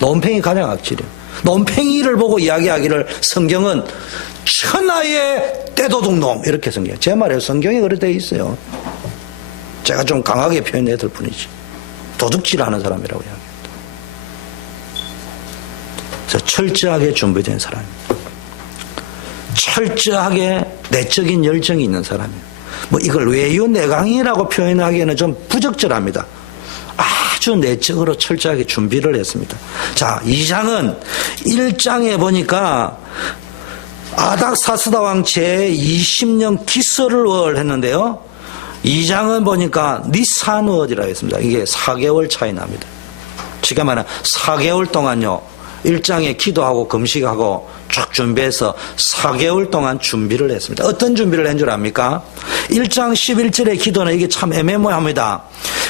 논팽이 가장 악질이에요. 논팽이를 보고 이야기하기를 성경은 천하의 떼도둑놈 이렇게 성경. 제 말이에요. 성경에 그렇게 되어 있어요. 제가 좀 강하게 표현해둘 뿐이지. 도둑질하는 사람이라고 이야기합니다. 그래서 철저하게 준비된 사람입니다. 철저하게 내적인 열정이 있는 사람이에요. 뭐 이걸 외유내강이라고 표현하기에는 좀 부적절합니다. 아주 내적으로 철저하게 준비를 했습니다. 자, 2장은 1장에 보니까 아닥사스다 왕 제20년 기설을 했는데요. 2장은 보니까 니산월이라고 했습니다. 이게 4개월 차이 납니다. 지금 말하면 4개월 동안요. 1장에 기도하고 금식하고 쭉 준비해서 4개월 동안 준비를 했습니다. 어떤 준비를 한 줄 압니까? 1장 11절의 기도는 이게 참 애매모호합니다.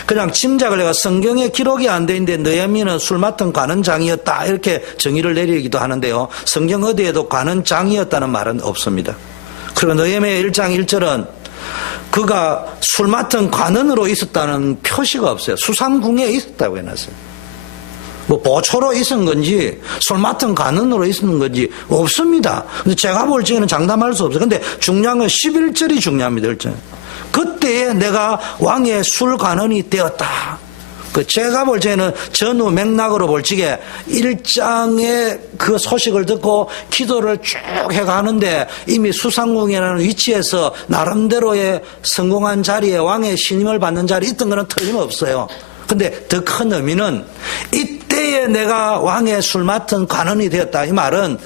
그냥 짐작을 해가 성경에 기록이 안 돼 있는데 느헤미야는 술 맡은 관원장이었다 이렇게 정의를 내리기도 하는데요. 성경 어디에도 관원장이었다는 말은 없습니다. 그리고 느헤미야 1장 1절은 그가 술 맡은 관원으로 있었다는 표시가 없어요. 수상궁에 있었다고 해놨어요. 뭐 보초로 있은 건지 술 맡은 간언으로 있는 건지 없습니다. 근데 제가 볼 적에는 장담할 수 없어요. 근데 중요한 건 11절이 중요합니다. 1절. 그때에 내가 왕의 술 간언이 되었다. 제가 볼 적에는 전후 맥락으로 볼 적에 1장의 그 소식을 듣고 기도를 쭉 해가는데 이미 수상궁이라는 위치에서 나름대로의 성공한 자리에 왕의 신임을 받는 자리에 있던 거는 틀림없어요. 근데 더 큰 의미는 이때에 내가 왕의 술 맡은 관원이 되었다. 이 말은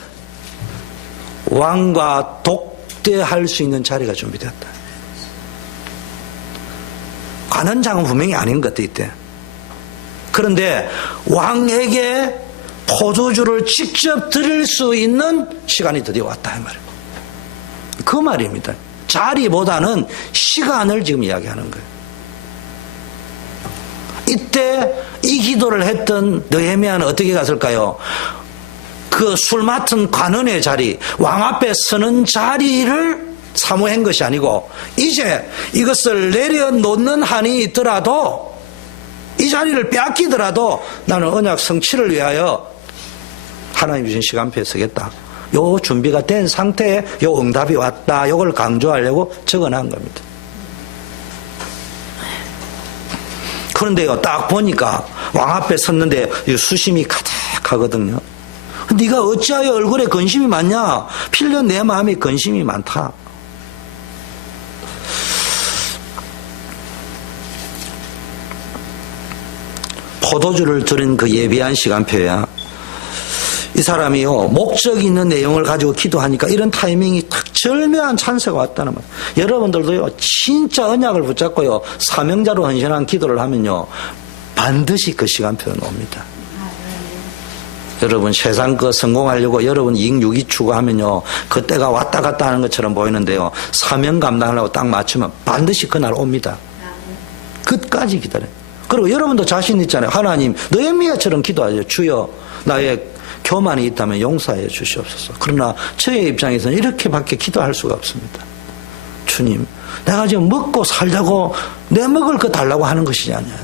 왕과 독대할 수 있는 자리가 준비되었다. 관원장은 분명히 아닌 것 같아 이때. 그런데 왕에게 포도주를 직접 드릴 수 있는 시간이 드디어 왔다 이 말이에요. 그 말입니다. 자리보다는 시간을 지금 이야기하는 거예요. 이때 이 기도를 했던 느헤미야는 어떻게 갔을까요? 그 술 맡은 관원의 자리, 왕 앞에 서는 자리를 사모한 것이 아니고 이제 이것을 내려놓는 한이 있더라도 이 자리를 빼앗기더라도 나는 언약 성취를 위하여 하나님 주신 시간표에 서겠다. 요 준비가 된 상태에 요 응답이 왔다. 요걸 강조하려고 적어놓은 겁니다. 그런데요, 딱 보니까 왕 앞에 섰는데 수심이 가득하거든요. 네가 어찌하여 얼굴에 근심이 많냐? 필연 내 마음에 근심이 많다. 포도주를 들은 그 예비한 시간표야. 이 사람이요, 목적 있는 내용을 가지고 기도하니까 이런 타이밍이 딱 절묘한 찬스가 왔다는 말. 여러분들도요, 진짜 언약을 붙잡고요, 사명자로 헌신한 기도를 하면요, 반드시 그 시간표는 옵니다. 여러분, 세상 거 성공하려고 여러분 이익 추구하면요, 그때가 왔다 갔다 하는 것처럼 보이는데요, 사명 감당하려고 딱 맞추면 반드시 그날 옵니다. 끝까지 기다려요. 그리고 여러분도 자신 있잖아요. 하나님, 느헤미야처럼 기도하죠. 주여, 나의 교만이 있다면 용서해 주시옵소서. 그러나 저의 입장에서는 이렇게밖에 기도할 수가 없습니다. 주님, 내가 지금 먹고 살자고 내 먹을 거 달라고 하는 것이지 아니야.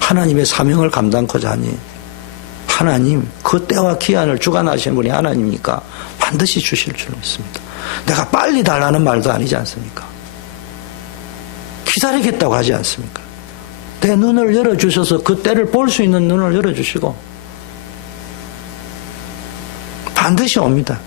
하나님의 사명을 감당하고자 하니 하나님, 그 때와 기한을 주관하시는 분이 하나님이니까 반드시 주실 줄 믿습니다. 내가 빨리 달라는 말도 아니지 않습니까? 기다리겠다고 하지 않습니까? 내 눈을 열어주셔서 그 때를 볼 수 있는 눈을 열어주시고 반드시 옵니다.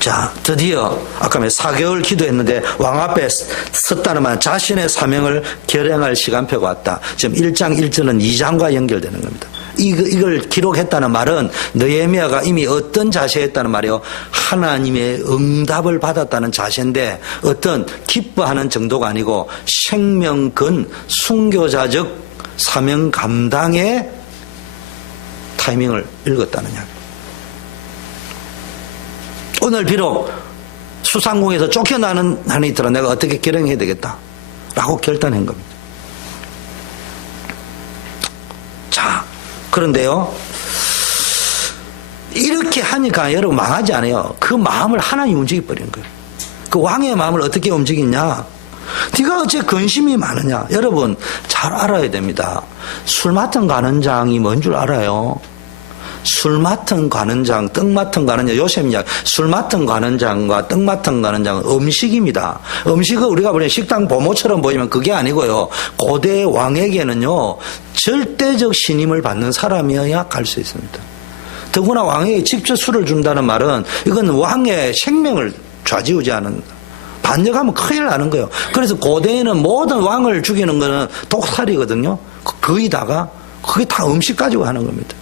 자, 드디어 아까 4개월 기도했는데 왕 앞에 섰다는 말, 자신의 사명을 결행할 시간표가 왔다. 지금 1장 1절은 2장과 연결되는 겁니다. 이걸 기록했다는 말은 느헤미야가 이미 어떤 자세였다는 말이요, 하나님의 응답을 받았다는 자세인데 어떤 기뻐하는 정도가 아니고 생명근 순교자적 사명 감당의 타이밍을 읽었다는 이야기. 오늘 비록 수상궁에서 쫓겨나는 한이 있더라, 내가 어떻게 결행해야 되겠다 라고 결단한 겁니다. 자, 그런데요, 이렇게 하니까 여러분 망하지 않아요. 그 마음을 하나님이 움직여버리는 거예요. 그 왕의 마음을 어떻게 움직이냐? 네가 어째 근심이 많으냐? 여러분 잘 알아야 됩니다. 술 맡은 관원장이 뭔 줄 알아요? 술 맡은 관원장, 떡 맡은 관원장, 요셉 이야기, 술 맡은 관원장과 떡 맡은 관원장은 음식입니다. 음식은 우리가 보는 식당 보모처럼 보이면 그게 아니고요, 고대 왕에게는요, 절대적 신임을 받는 사람이어야 갈 수 있습니다. 더구나 왕에게 직접 술을 준다는 말은 이건 왕의 생명을 좌지우지하는, 반역하면 큰일 나는 거예요. 그래서 고대에는 모든 왕을 죽이는 거는 독살이거든요. 거의 다가 그게 다 음식 가지고 하는 겁니다.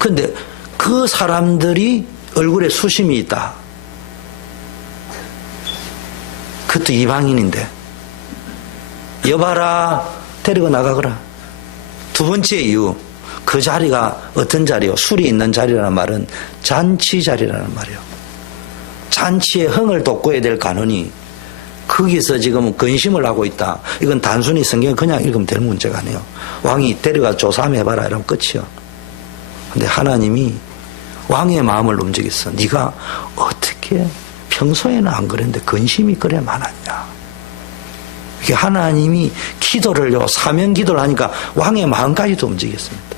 그런데 그 사람들이 얼굴에 수심이 있다. 그것도 이방인인데 여봐라, 데리고 나가거라. 두 번째 이유, 그 자리가 어떤 자리요? 술이 있는 자리라는 말은 잔치 자리라는 말이에요. 잔치에 흥을 돋궈야 될 간원이 거기서 지금 근심을 하고 있다. 이건 단순히 성경 그냥 읽으면 될 문제가 아니에요. 왕이 데려가 조사해봐라 이러면 끝이요. 근데 하나님이 왕의 마음을 움직였어. 네가 어떻게 평소에는 안 그랬는데 근심이 그래 많았냐. 이게 하나님이 기도를요, 사명 기도를 하니까 왕의 마음까지도 움직였습니다.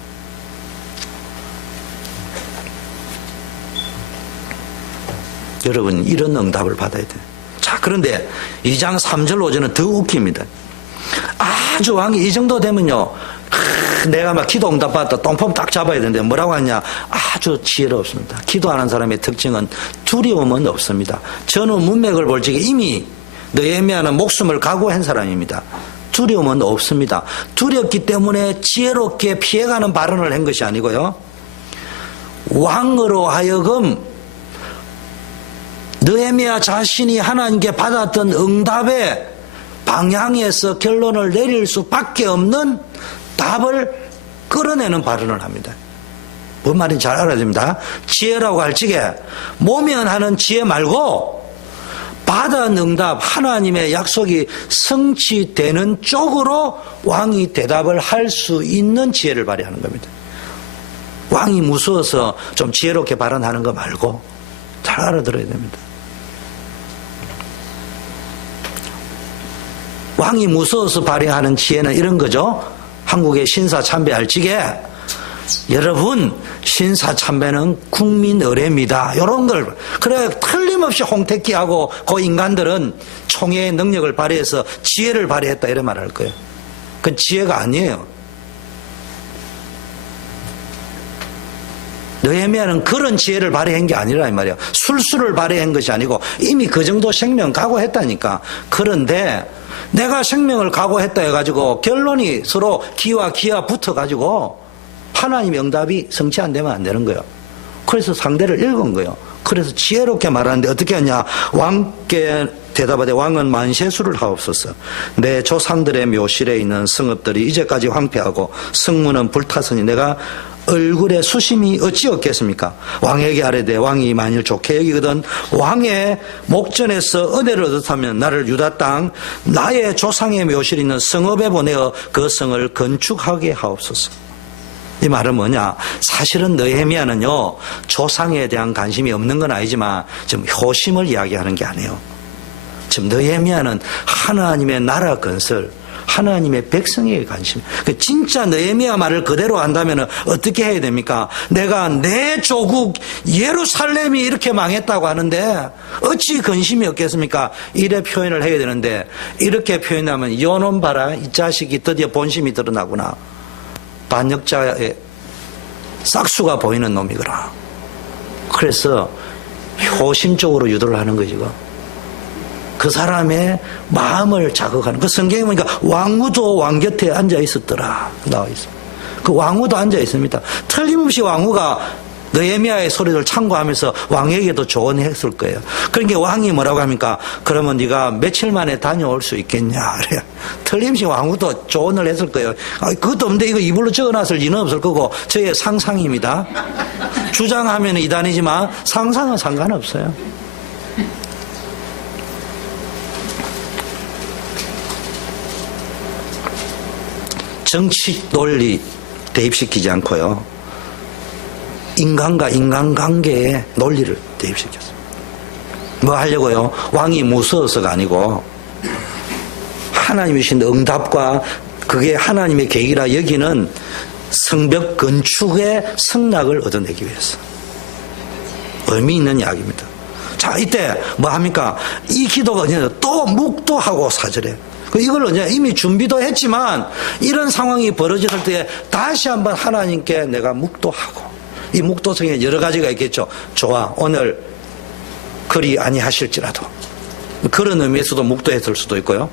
여러분, 이런 응답을 받아야 돼요. 자, 그런데 2장 3절 5절은 더 웃깁니다. 아주 왕이 이 정도 되면요, 내가 막 기도 응답 받았다, 똥폼 딱 잡아야 되는데 뭐라고 하냐. 아주 지혜롭습니다. 기도하는 사람의 특징은 두려움은 없습니다. 전후 문맥을 볼 적에 이미 느헤미야는 목숨을 각오한 사람입니다. 두려움은 없습니다. 두렵기 때문에 지혜롭게 피해가는 발언을 한 것이 아니고요, 왕으로 하여금 느헤미야 자신이 하나님께 받았던 응답의 방향에서 결론을 내릴 수밖에 없는 답을 끌어내는 발언을 합니다. 뭔 말인지 잘 알아야 됩니다. 지혜라고 할 적에 모면하는 지혜 말고 받은 응답, 하나님의 약속이 성취되는 쪽으로 왕이 대답을 할 수 있는 지혜를 발휘하는 겁니다. 왕이 무서워서 좀 지혜롭게 발언하는 거 말고 잘 알아들어야 됩니다. 왕이 무서워서 발휘하는 지혜는 이런 거죠. 한국의 신사참배할 적에 여러분, 신사참배는 국민 의례입니다. 이런 걸, 그래 틀림없이 홍택기하고 그 인간들은 총회의 능력을 발휘해서 지혜를 발휘했다 이런 말을 할 거예요. 그건 지혜가 아니에요. 느헤미야는 그런 지혜를 발휘한 게 아니라 이 말이야. 술수를 발휘한 것이 아니고 이미 그 정도 생명 각오했다니까. 그런데 내가 생명을 각오했다 해가지고 결론이 서로 기와 기와 붙어가지고 하나님의 응답이 성취 안 되면 안 되는 거예요. 그래서 상대를 읽은 거예요. 그래서 지혜롭게 말하는데 어떻게 하냐. 왕께 대답하되 왕은 만세수를 하옵소서. 내 조상들의 묘실에 있는 성읍들이 이제까지 황폐하고 성문은 불탔으니 내가 얼굴에 수심이 어찌 없겠습니까? 왕에게 아뢰되 왕이 만일 좋게 여기거든 왕의 목전에서 은혜를 얻었다면 나를 유다 땅 나의 조상의 묘실 있는 성읍에 보내어 그 성을 건축하게 하옵소서. 이 말은 뭐냐? 사실은 느헤미야는요, 조상에 대한 관심이 없는 건 아니지만 지금 효심을 이야기하는 게 아니에요. 지금 느헤미야는 하나님의 나라 건설, 하나님의 백성에게 관심. 진짜 느헤미야 말을 그대로 한다면 어떻게 해야 됩니까? 내가 내 조국 예루살렘이 이렇게 망했다고 하는데 어찌 근심이 없겠습니까? 이래 표현을 해야 되는데 이렇게 표현하면 요놈 봐라, 이 자식이 드디어 본심이 드러나구나. 반역자의 싹수가 보이는 놈이거라. 그래서 효심적으로 유도를 하는 거지. 그 사람의 마음을 자극하는. 그 성경에 보니까 왕후도 왕 곁에 앉아 있었더라 나와 있어. 그 왕후도 앉아 있습니다. 틀림없이 왕후가 느헤미야의 소리를 참고하면서 왕에게도 조언했을 거예요. 그러니까 왕이 뭐라고 합니까? 그러면 네가 며칠 만에 다녀올 수 있겠냐? 그래. 틀림없이 왕후도 조언을 했을 거예요. 그것도 없는데 이거 이불로 적어놨을 리는 없을 거고 저의 상상입니다. 주장하면 이단이지만 상상은 상관없어요. 정치 논리 대입시키지 않고요, 인간과 인간관계의 논리를 대입시켰어요. 뭐 하려고요? 왕이 무서워서가 아니고 하나님이 주신 응답과 그게 하나님의 계획이라 여기는 성벽 건축의 승낙을 얻어내기 위해서 의미 있는 이야기입니다. 자, 이때 뭐 합니까? 이 기도가 또 묵도하고 사절에 이걸 이미 준비도 했지만 이런 상황이 벌어졌을 때 다시 한번 하나님께 내가 묵도하고, 이 묵도성에 여러 가지가 있겠죠. 좋아, 오늘 그리 아니하실지라도 그런 의미에서도 묵도했을 수도 있고요.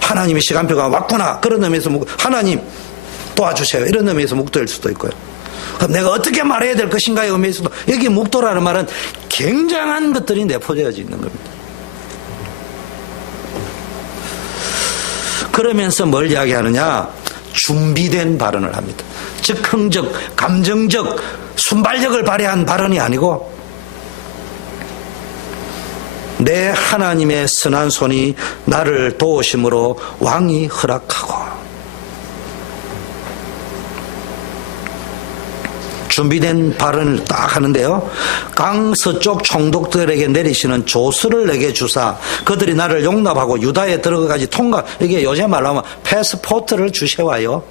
하나님의 시간표가 왔구나, 그런 의미에서 하나님 도와주세요, 이런 의미에서 묵도일 수도 있고요. 그럼 내가 어떻게 말해야 될 것인가의 의미에서도 여기 묵도라는 말은 굉장한 것들이 내포되어져 있는 겁니다. 그러면서 뭘 이야기하느냐? 준비된 발언을 합니다. 즉흥적, 감정적, 순발력을 발휘한 발언이 아니고 내 하나님의 선한 손이 나를 도우심으로 왕이 허락하고 준비된 발언을 딱 하는데요. 강서쪽 총독들에게 내리시는 조서를 내게 주사 그들이 나를 용납하고 유다에 들어가까지 통과, 이게 요새 말로 하면 패스포트를 주셔와요.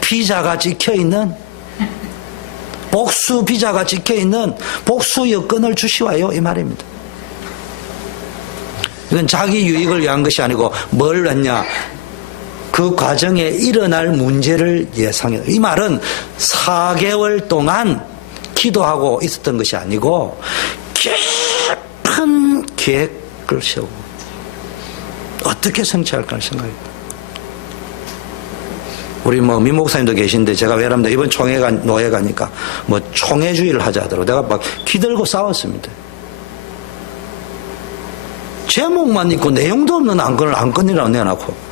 비자가 찍혀있는, 복수 비자가 찍혀있는 복수 여권을 주시와요, 이 말입니다. 이건 자기 유익을 위한 것이 아니고 뭘 했냐, 그 과정에 일어날 문제를 예상해요. 이 말은 4개월 동안 기도하고 있었던 것이 아니고 깊은 계획을 세우고 어떻게 성취할까 생각합니다. 우리 미 목사님도 계신데 제가 외람돼 이번 총회가 노예 가니까 총회주의를 하자 하더라고. 내가 막 기들고 싸웠습니다. 제목만 있고 내용도 없는 안건이라고 내놓고.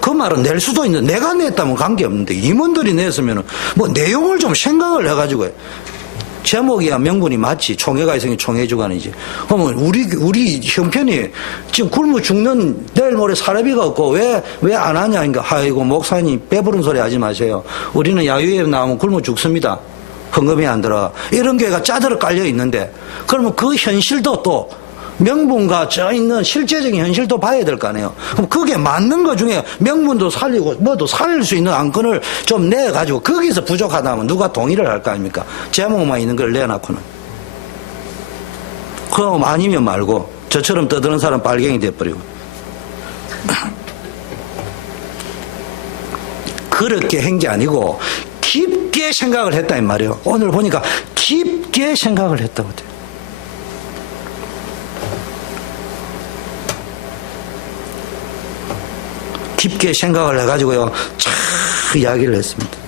그 말은 낼 수도 있는데 내가 냈다면 관계없는데 임원들이 냈으면 내용을 좀 생각을 해가지고 제목이야 명분이 맞지. 총회가 있으니 총회 주관이지. 그러면 우리 형편이 지금 굶어 죽는 내일 모레 사례비가 없고 왜 안 하냐. 그러니까 아이고 목사님 배부른 소리 하지 마세요. 우리는 야유회 나오면 굶어 죽습니다. 헌금이 안 들어. 이런 교회가 짜들어 깔려 있는데 그러면 그 현실도 또 명분과 저 있는 실제적인 현실도 봐야 될 거 아니에요. 그럼 그게 맞는 것 중에 명분도 살리고 뭐도 살릴 수 있는 안건을 좀 내가지고 거기서 부족하다면 누가 동의를 할 거 아닙니까? 제목만 있는 걸 내놓고는. 그럼 아니면 말고 저처럼 떠드는 사람 빨갱이 돼버리고. 그렇게 한 게 아니고 깊게 생각을 했다 이 말이에요. 오늘 보니까 깊게 생각을 했다고 돼요. 깊게 생각을 해가지고요, 참 이야기를 했습니다.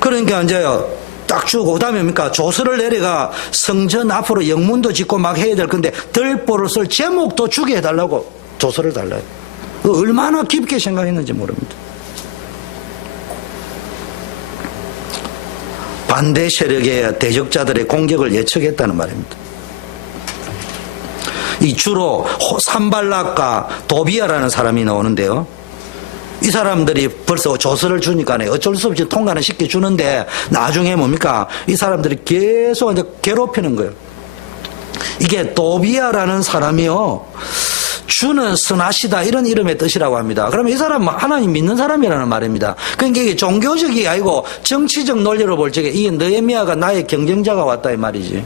그러니까 이제요, 딱 주고, 그 다음에 뭡니까? 조서를 내려가 성전 앞으로 영문도 짓고 막 해야 될 건데, 들보를 쓸 제목도 주게 해달라고 조서를 달라요. 얼마나 깊게 생각했는지 모릅니다. 반대 세력의 대적자들의 공격을 예측했다는 말입니다. 이 주로 산발락과 도비아라는 사람이 나오는데요. 이 사람들이 벌써 조서를 주니까 어쩔 수 없이 통과는 시켜주는데 나중에 뭡니까? 이 사람들이 계속 이제 괴롭히는 거예요. 이게 도비아라는 사람이요. 주는 선하시다 이런 이름의 뜻이라고 합니다. 그러면 이 사람은 하나님 믿는 사람이라는 말입니다. 그러니까 이게 종교적이 아니고 정치적 논리로 볼 적에 이 느헤미야가 나의 경쟁자가 왔다 이 말이지.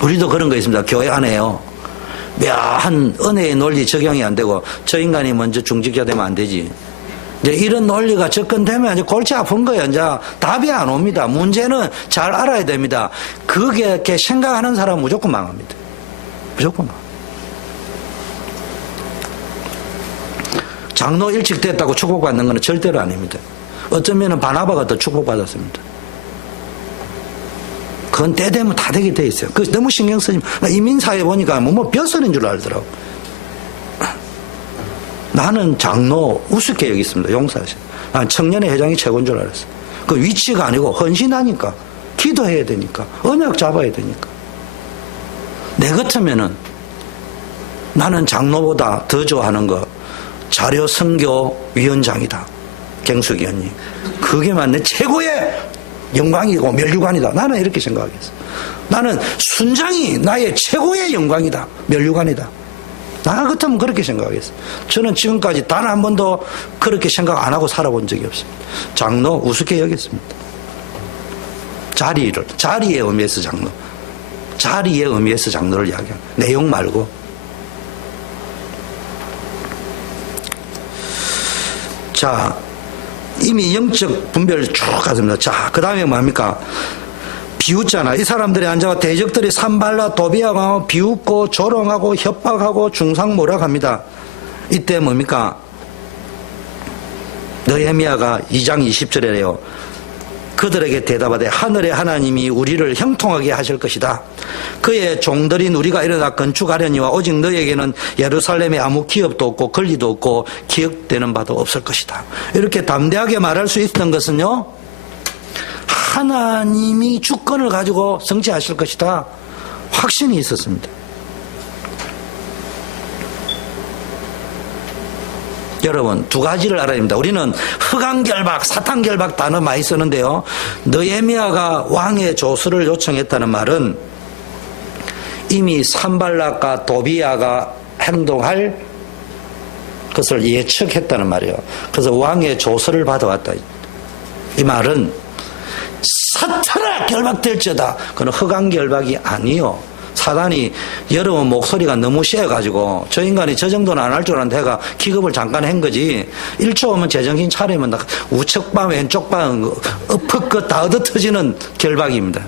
우리도 그런 거 있습니다. 교회 안에요. 묘한 은혜의 논리 적용이 안 되고 저 인간이 먼저 중직자 되면 안 되지. 이제 이런 논리가 접근되면 이제 골치 아픈 거예요. 이제 답이 안 옵니다. 문제는 잘 알아야 됩니다. 그게 이렇게 생각하는 사람은 무조건 망합니다. 무조건 망. 장로 일찍 됐다고 축복받는 건 절대로 아닙니다. 어쩌면 바나바가 더 축복받았습니다. 그건 때 되면 다 되게 돼 있어요. 그 너무 신경 쓰지 마. 이민사회 보니까 벼슬인 줄 알더라고. 나는 장로 우습게 여기있습니다. 용사시. 난 청년의 회장이 최고인 줄 알았어. 그 위치가 아니고 헌신하니까, 기도해야 되니까, 언약 잡아야 되니까. 내 같으면은 나는 장로보다 더 좋아하는 거 자료 선교 위원장이다. 경숙 위원님. 그게 맞네. 최고의 영광이고 멸류관이다. 나는 이렇게 생각하겠어. 나는 순장이 나의 최고의 영광이다. 멸류관이다. 나 같으면 그렇게 생각하겠어. 저는 지금까지 단 한 번도 그렇게 생각 안 하고 살아본 적이 없습니다. 장로 우습게 여겼습니다. 자리의 의미에서 장로. 자리의 의미에서 장로를 이야기합니다. 내용 말고. 자, 이미 영적 분별을 쭉 갔습니다. 자, 그 다음에 뭡니까? 비웃잖아. 이 사람들이 앉아서 대적들이 산발라 도비아가 비웃고 조롱하고 협박하고 중상모략합니다. 이때 뭡니까? 느헤미야가 2장 20절에요. 그들에게 대답하되 하늘의 하나님이 우리를 형통하게 하실 것이다. 그의 종들인 우리가 일어나 건축하려니와 오직 너에게는 예루살렘에 아무 기업도 없고 권리도 없고 기억되는 바도 없을 것이다. 이렇게 담대하게 말할 수 있었던 것은요, 하나님이 주권을 가지고 성취하실 것이다. 확신이 있었습니다. 여러분 두 가지를 알아야 됩니다. 우리는 흑암결박, 사탄결박 단어 많이 쓰는데요. 느헤미야가 왕의 조서를 요청했다는 말은 이미 산발락과 도비야가 행동할 것을 예측했다는 말이에요. 그래서 왕의 조서를 받아왔다. 이 말은 사탄아 결박될지어다. 그건 흑암결박이 아니요. 사단이 여러분 목소리가 너무 세가지고 저 인간이 저 정도는 안 할 줄 아는데 해가 기겁을 잠깐 한 거지. 1초 오면 제정신 차리면 우측밤 왼쪽밤 엎어껏 다 얻어터지는 결박입니다.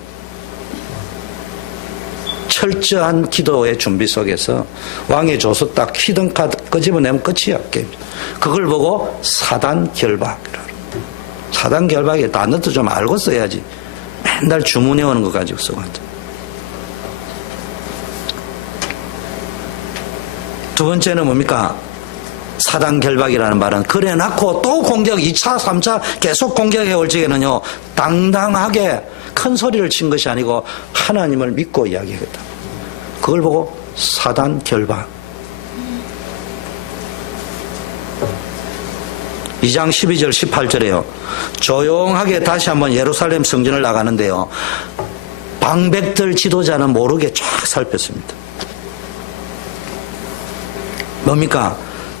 철저한 기도의 준비 속에서 왕의 조서 딱 히든 카드 끄집어내면 끝이야. 그걸 보고 사단 결박이라. 사단 결박의 단어도 좀 알고 써야지. 맨날 주문해 오는 거 가지고 써가지고. 두 번째는 뭡니까? 사단 결박이라는 말은 그래 놓고 또 공격 2차 3차 계속 공격해 올 적에는요 당당하게 큰 소리를 친 것이 아니고 하나님을 믿고 이야기하겠다. 그걸 보고 사단 결박. 2장 12절 18절에요. 조용하게 다시 한번 예루살렘 성전을 나가는데요. 방백들 지도자는 모르게 쫙 살폈습니다. 뭡니까?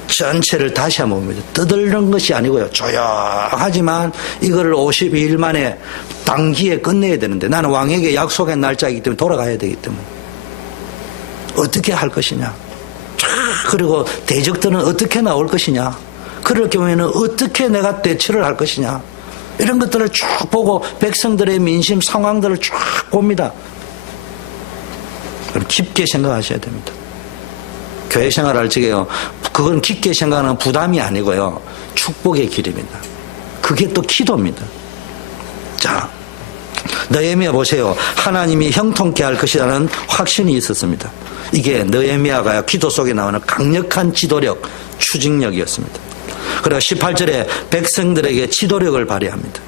전체를 다시 한번 봅니다. 떠들는 것이 아니고요. 조용하지만 이거를 52일 만에 단기에 끝내야 되는데 나는 왕에게 약속한 날짜이기 때문에 돌아가야 되기 때문에 어떻게 할 것이냐. 그리고 대적들은 어떻게 나올 것이냐. 그럴 경우에는 어떻게 내가 대처를 할 것이냐. 이런 것들을 쭉 보고 백성들의 민심 상황들을 쭉 봅니다. 깊게 생각하셔야 됩니다. 교회 생활할 적에요. 그건 깊게 생각하는 부담이 아니고요. 축복의 길입니다. 그게 또 기도입니다. 자, 느헤미야 보세요. 하나님이 형통케 할 것이라는 확신이 있었습니다. 이게 느헤미야가 기도 속에 나오는 강력한 지도력, 추진력이었습니다. 그리고 18절에 백성들에게 지도력을 발휘합니다.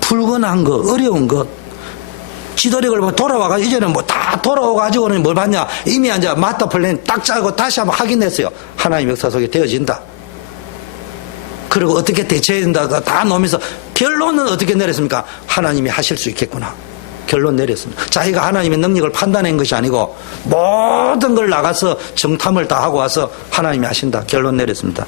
불건한 것, 어려운 것, 지도력을 돌아와가지고 이제는 뭐 다 돌아와가지고는 뭘 봤냐. 이미 이제 마스터 플랜 딱 짜고 다시 한번 확인했어요. 하나님 역사 속에 되어진다. 그리고 어떻게 대처해야 된다. 다 놓으면서 결론은 어떻게 내렸습니까? 하나님이 하실 수 있겠구나. 결론 내렸습니다. 자기가 하나님의 능력을 판단한 것이 아니고 모든 걸 나가서 정탐을 다 하고 와서 하나님이 하신다. 결론 내렸습니다.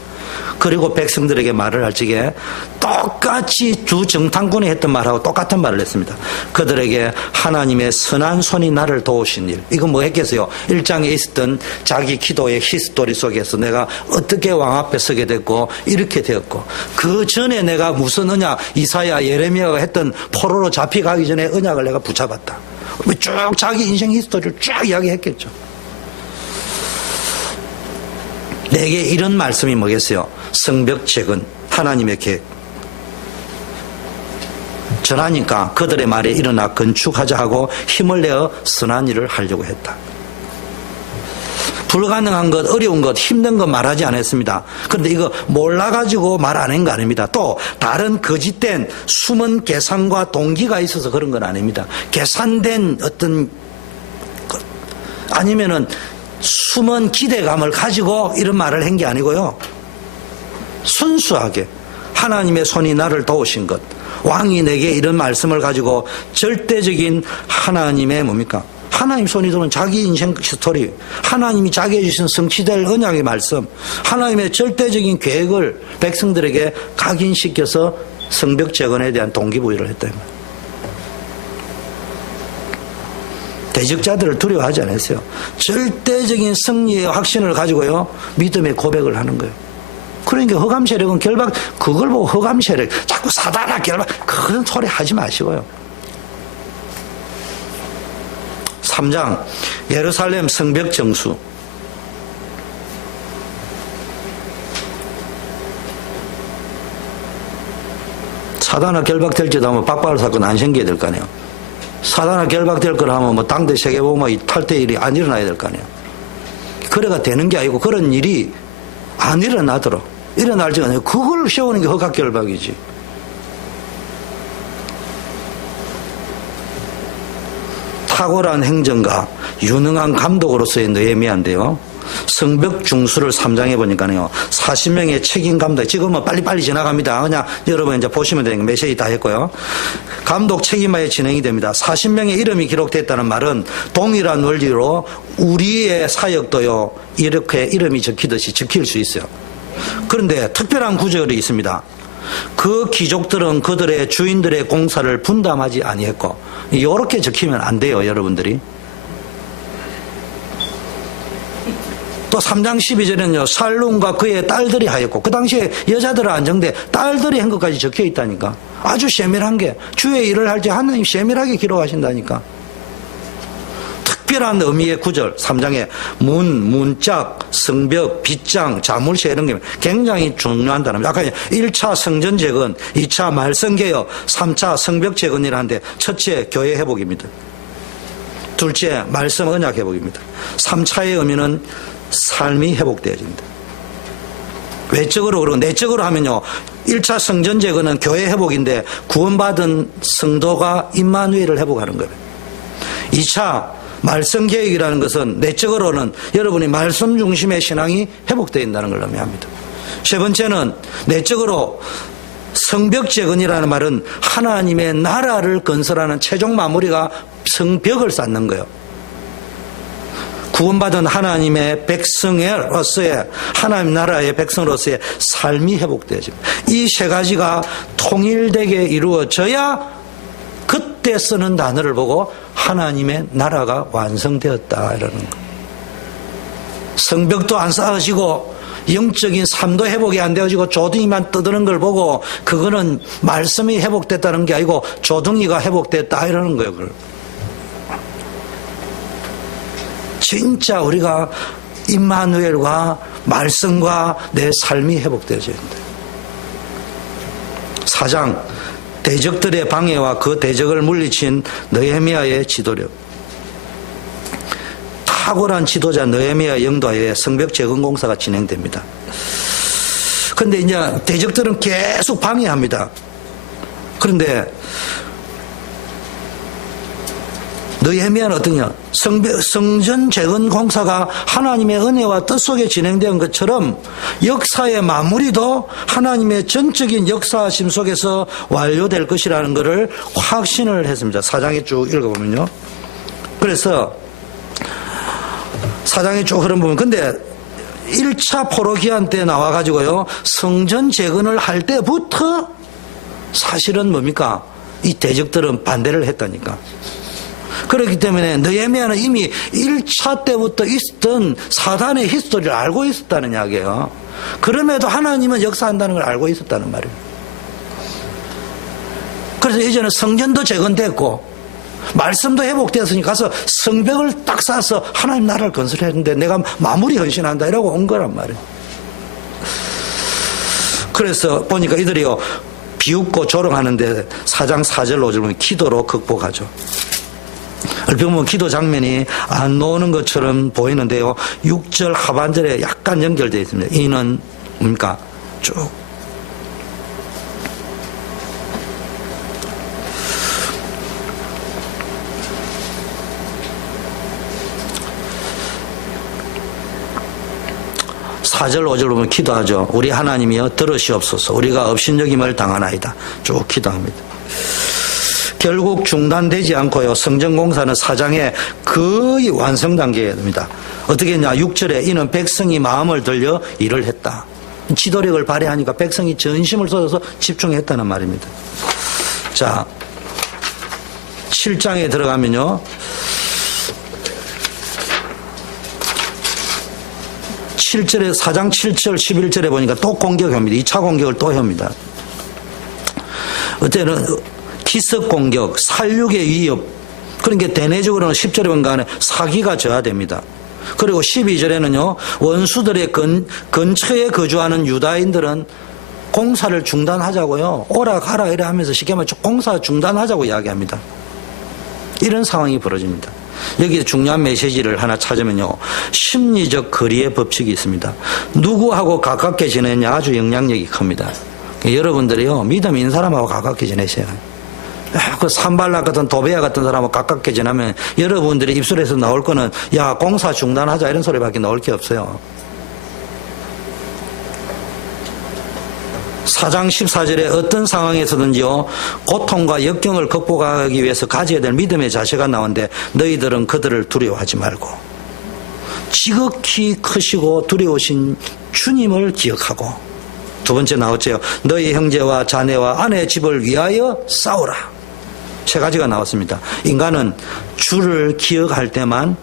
그리고 백성들에게 말을 할 적에 똑같이 두 정탐꾼이 했던 말하고 똑같은 말을 했습니다. 그들에게 하나님의 선한 손이 나를 도우신 일. 이건 뭐 했겠어요? 1장에 있었던 자기 기도의 히스토리 속에서 내가 어떻게 왕 앞에 서게 됐고 이렇게 되었고 그 전에 내가 무슨 언약 이사야 예레미야가 했던 포로로 잡혀가기 전에 언약을 내가 붙잡았다. 쭉 자기 인생 히스토리를 쭉 이야기했겠죠. 내게 이런 말씀이 뭐겠어요? 성벽 재건, 하나님의 계획. 전하니까 그들의 말에 일어나 건축하자 하고 힘을 내어 선한 일을 하려고 했다. 불가능한 것, 어려운 것, 힘든 것 말하지 않았습니다. 그런데 이거 몰라가지고 말 안 한 거 아닙니다. 또 다른 거짓된 숨은 계산과 동기가 있어서 그런 건 아닙니다. 계산된 어떤 아니면은 숨은 기대감을 가지고 이런 말을 한 게 아니고요. 순수하게 하나님의 손이 나를 도우신 것, 왕이 내게 이런 말씀을 가지고 절대적인 하나님의 뭡니까? 하나님 손이 들어온 자기 인생 스토리, 하나님이 자기에 주신 성취될 언약의 말씀, 하나님의 절대적인 계획을 백성들에게 각인시켜서 성벽 재건에 대한 동기부여를 했다. 대적자들을 두려워하지 않았어요. 절대적인 승리의 확신을 가지고요, 믿음의 고백을 하는 거예요. 그러니까 흑암 세력은 결박, 그걸 보고 흑암 세력, 자꾸 사단아 결박, 그런 소리 하지 마시고요. 3장, 예루살렘 성벽 정수. 사단아 결박될지도 하면 빡빡을 사건 안 생겨야 될 거 아니에요. 사단아 결박될 거라 하면 뭐 당대 세계보고만 이 탈퇴 일이 안 일어나야 될 거 아니에요. 그래가 되는 게 아니고 그런 일이 안 일어나도록 일어날 줄 아니에요. 그걸 세우는 게 흑암 결박이지. 탁월한 행정가, 유능한 감독으로서의 느헤미야인데요. 성벽 중수를 3장에 보니까요, 40명의 책임 감독, 지금은 빨리빨리 지나갑니다. 그냥 여러분 이제 보시면 되니까 메시지 다 했고요. 감독 책임하에 진행이 됩니다. 40명의 이름이 기록됐다는 말은 동일한 원리로 우리의 사역도요, 이렇게 이름이 적히듯이 적힐 수 있어요. 그런데 특별한 구절이 있습니다. 그 귀족들은 그들의 주인들의 공사를 분담하지 아니했고, 이렇게 적히면 안 돼요, 여러분들이. 또 3장 12절에는요, 살룸과 그의 딸들이 하였고, 그 당시에 여자들은 안정돼 딸들이 한 것까지 적혀 있다니까. 아주 세밀한 게, 주의 일을 할 때 하나님 세밀하게 기록하신다니까. 특별한 의미의 구절, 3장에 문짝, 성벽, 빗장, 자물쇠 이런 게 굉장히 중요한 단어입니다. 아까 1차 성전 재건, 2차 말씀 개혁, 3차 성벽 재건이라는데 첫째 교회 회복입니다. 둘째 말씀 언약 회복입니다. 3차의 의미는 삶이 회복되어집니다. 외적으로 그러고 내적으로 하면요, 1차 성전 재건은 교회 회복인데 구원받은 성도가 임마누엘을 회복하는 거예요. 2차 말씀 개혁이라는 것은 내적으로는 여러분이 말씀 중심의 신앙이 회복되어 있다는 걸 의미합니다. 세 번째는 내적으로 성벽 재건이라는 말은 하나님의 나라를 건설하는 최종 마무리가 성벽을 쌓는 거예요. 구원받은 하나님의 백성으로서의, 하나님 나라의 백성으로서의 삶이 회복되어집니다. 이 세 가지가 통일되게 이루어져야 그때 쓰는 단어를 보고 하나님의 나라가 완성되었다 이러는 거예요. 성벽도 안 쌓아지고 영적인 삶도 회복이 안 되어지고 조둥이만 떠드는 걸 보고 그거는 말씀이 회복됐다는 게 아니고 조둥이가 회복됐다 이러는 거예요. 그걸. 진짜 우리가 임마누엘과 말씀과 내 삶이 회복되어져야 된다. 4장 대적들의 방해와 그 대적을 물리친 느헤미야의 지도력. 탁월한 지도자 느헤미야 영도하에 성벽 재건 공사가 진행됩니다. 그런데 이제 대적들은 계속 방해합니다. 그런데 느헤미야는 어떠냐? 성전 재건 공사가 하나님의 은혜와 뜻 속에 진행된 것처럼 역사의 마무리도 하나님의 전적인 역사하심 속에서 완료될 것이라는 것을 확신을 했습니다. 4장에 쭉 읽어보면요. 그래서 4장에 쭉 흐름보면 근데 1차 포로기한 때 나와가지고요, 성전 재건을 할 때부터 사실은 뭡니까? 이 대적들은 반대를 했다니까. 그렇기 때문에 느헤미야는 이미 1차 때부터 있었던 사단의 히스토리를 알고 있었다는 이야기예요. 그럼에도 하나님은 역사한다는 걸 알고 있었다는 말이에요. 그래서 이제는 성전도 재건됐고 말씀도 회복되었으니 가서 성벽을 딱 쌓아서 하나님 나라를 건설했는데 내가 마무리 헌신한다 이러고 온 거란 말이에요. 그래서 보니까 이들이요, 비웃고 조롱하는데 4장 4절 5절 보면 기도로 극복하죠. 얼핏 보면 기도 장면이 안 나오는 것처럼 보이는데요, 6절 하반절에 약간 연결되어 있습니다. 이는 뭡니까? 쭉 4절 5절 보면 기도하죠. 우리 하나님이여 들으시옵소서. 우리가 업신여김을 당하나이다. 쭉 기도합니다. 결국 중단되지 않고요, 성전공사는 4장에 거의 완성 단계에 됩니다. 어떻게 했냐? 6절에 이는 백성이 마음을 들여 일을 했다. 지도력을 발휘하니까 백성이 전심을 쏟아서 집중했다는 말입니다. 자, 7장에 들어가면요, 7절에 4장 7절 11절에 보니까 또 공격합니다. 2차 공격을 또 합니다. 어때는 기습 공격, 살육의 위협, 그러니까 대내적으로는 10절에 보면 간에 사기가 저하됩니다. 그리고 12절에는요, 원수들의 근처에 거주하는 유다인들은 공사를 중단하자고요, 오라 가라 이래 하면서 쉽게 말해 공사 중단하자고 이야기합니다. 이런 상황이 벌어집니다. 여기에 중요한 메시지를 하나 찾으면요, 심리적 거리의 법칙이 있습니다. 누구하고 가깝게 지내냐 아주 영향력이 큽니다. 여러분들이요, 믿음 있는 사람하고 가깝게 지내셔야 해요. 그 산발락 같은 도배야 같은 사람하고 가깝게 지나면 여러분들의 입술에서 나올 거는 야 공사 중단하자 이런 소리밖에 나올 게 없어요. 4장 14절에 어떤 상황에서든지요 고통과 역경을 극복하기 위해서 가져야 될 믿음의 자세가 나오는데 너희들은 그들을 두려워하지 말고 지극히 크시고 두려우신 주님을 기억하고 두 번째 나왔죠. 너희 형제와 자네와 아내의 집을 위하여 싸우라. 세 가지가 나왔습니다. 인간은 주를 기억할 때만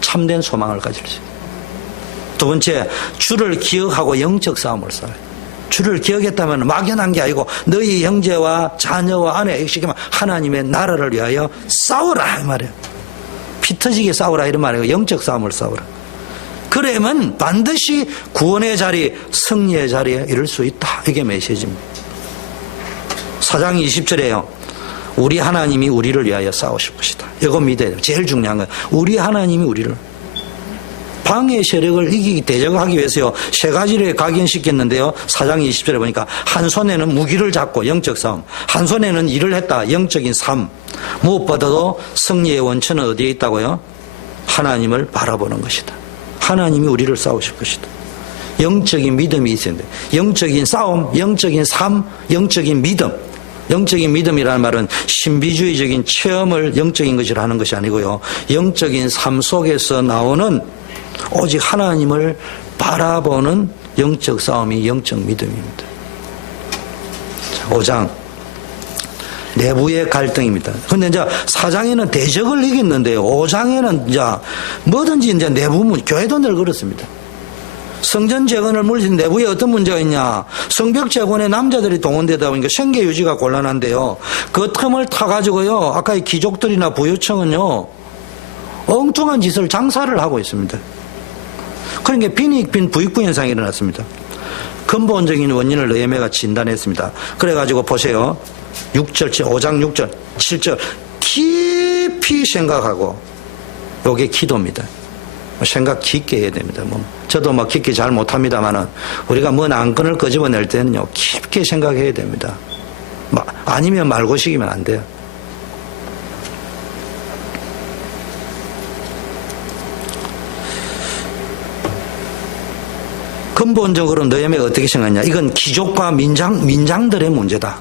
참된 소망을 가질 수 있어요. 두 번째, 주를 기억하고 영적 싸움을 싸워요. 주를 기억했다면 막연한 게 아니고 너희 형제와 자녀와 아내 시키면 하나님의 나라를 위하여 싸우라 이 말이에요. 피 터지게 싸우라 이런 말이에요. 영적 싸움을 싸우라. 그러면 반드시 구원의 자리, 승리의 자리에 이를 수 있다. 이게 메시지입니다. 4장 20절에요. 우리 하나님이 우리를 위하여 싸우실 것이다. 이거 믿어야 돼요. 제일 중요한 건 우리 하나님이 우리를 방해 세력을 이기기 대적하기 위해서요. 세 가지를 각인시켰는데요. 4장 20절에 보니까 한 손에는 무기를 잡고 영적 싸움, 한 손에는 일을 했다. 영적인 삶. 무엇보다도 승리의 원천은 어디에 있다고요? 하나님을 바라보는 것이다. 하나님이 우리를 싸우실 것이다. 영적인 믿음이 있어야 돼. 영적인 싸움, 영적인 삶, 영적인 믿음. 영적인 믿음이라는 말은 신비주의적인 체험을 영적인 것이라 하는 것이 아니고요. 영적인 삶 속에서 나오는 오직 하나님을 바라보는 영적 싸움이 영적 믿음입니다. 5장 내부의 갈등입니다. 근데 이제 4장에는 대적을 이겼는데요. 5장에는 이제 뭐든지 이제 내부 교회도 늘 그렇습니다. 성전 재건을 물린 내부에 어떤 문제가 있냐. 성벽 재건에 남자들이 동원되다 보니까 생계 유지가 곤란한데요. 그 틈을 타가지고요. 아까 이 귀족들이나 부유층은요. 엉뚱한 짓을 장사를 하고 있습니다. 그러니까 빈익빈 부익부 현상이 일어났습니다. 근본적인 원인을 느헤미야가 진단했습니다. 그래가지고 보세요. 6절, 5장 6절, 7절 깊이 생각하고 요게 기도입니다. 생각 깊게 해야 됩니다. 저도 깊게 잘 못합니다만은 우리가 뭔 안건을 끄집어낼 때는요 깊게 생각해야 됩니다. 아니면 말고식이면 안 돼요. 근본적으로 느헤미야가 어떻게 생각했냐? 이건 귀족과 민장들의 문제다.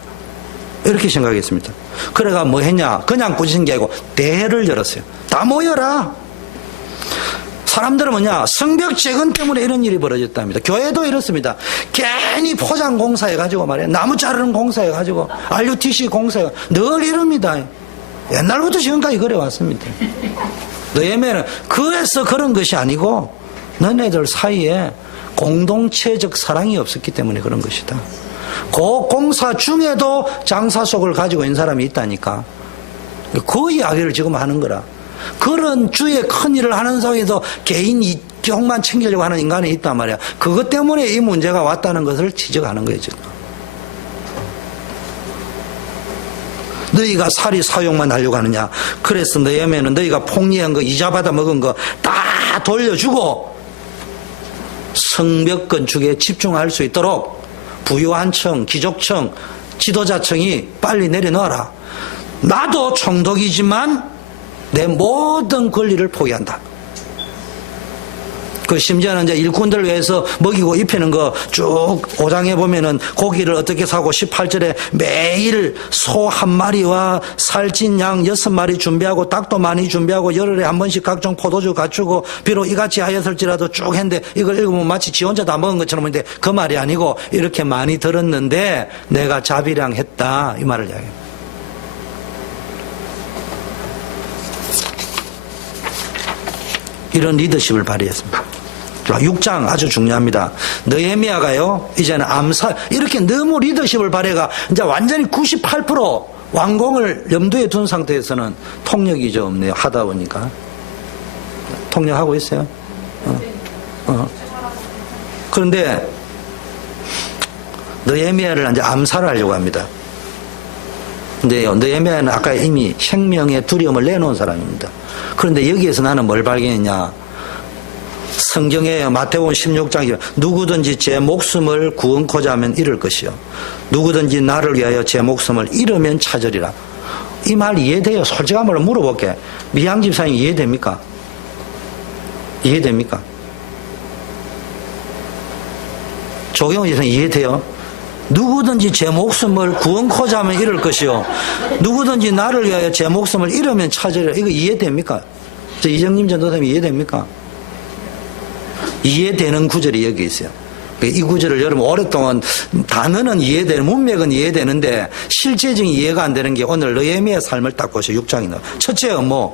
이렇게 생각했습니다. 그래가 뭐 했냐? 그냥 꾸짖은 게 아니고 대회를 열었어요. 다 모여라. 사람들은 뭐냐? 성벽 재건 때문에 이런 일이 벌어졌답니다. 교회도 이렇습니다. 괜히 포장 공사해가지고 말이야. 나무 자르는 공사해가지고 RUTC 공사해가지고 늘 이럽니다. 옛날부터 지금까지 그래왔습니다. 느헤미야는 그래서 그런 것이 아니고 너네들 사이에 공동체적 사랑이 없었기 때문에 그런 것이다. 그 공사 중에도 장사 속을 가지고 있는 사람이 있다니까. 그 이야기를 지금 하는 거라. 그런 주의 큰 일을 하는 속에서 개인 이쪽만 챙기려고 하는 인간이 있단 말이야. 그것 때문에 이 문제가 왔다는 것을 지적하는 거예요, 지금. 너희가 살이 사용만 하려고 하느냐. 그래서 느헤미야는 너희가 폭리한 거, 이자 받아 먹은 거 다 돌려주고 성벽 건축에 집중할 수 있도록 부유한 층, 귀족층, 지도자층이 빨리 내려놓아라. 나도 총독이지만 내 모든 권리를 포기한다. 그 심지어는 이제 일꾼들 위해서 먹이고 입히는 거 쭉 5장에 보면은 고기를 어떻게 사고 18절에 매일 소 1마리와 살찐 양 6마리 준비하고 닭도 많이 준비하고 열흘에 한 번씩 각종 포도주 갖추고 비록 이같이 하였을지라도 쭉 했는데 이걸 읽으면 마치 지 혼자 다 먹은 것처럼 보이는데 그 말이 아니고 이렇게 많이 들었는데 내가 자비량했다 이 말을 이야기해요. 이런 리더십을 발휘했습니다. 6장 아주 중요합니다. 느헤미야가요 이제는 암살 이렇게 너무 리더십을 발휘가 이제 완전히 98% 완공을 염두에 둔 상태에서는 통력이 좀 없네요. 하다 보니까 통역하고 있어요. 그런데 느헤미야를 이제 암살을 하려고 합니다. 근데요 느헤미야는 아까 이미 생명의 두려움을 내놓은 사람입니다. 그런데 여기에서 나는 뭘 발견했냐? 성경에 마태복음 16장에 누구든지 제 목숨을 구원코자 하면 잃을 것이요 누구든지 나를 위하여 제 목숨을 잃으면 찾으리라. 이 말 이해돼요? 솔직한 말로 물어볼게. 미양 집사님 이해됩니까? 이해됩니까? 조경호 집사님 이해돼요? 누구든지 제 목숨을 구원코자 하면 잃을 것이요. 누구든지 나를 위하여 제 목숨을 잃으면 찾으리라. 이거 이해됩니까? 저 이정님 전도사님 이해됩니까? 이해되는 구절이 여기 있어요. 이 구절을 여러분 오랫동안 단어는 이해되는, 문맥은 이해되는데 실제적인 이해가 안 되는 게 오늘 느헤미야의 삶을 딱 보세요. 6장이 나와요. 첫째 업무.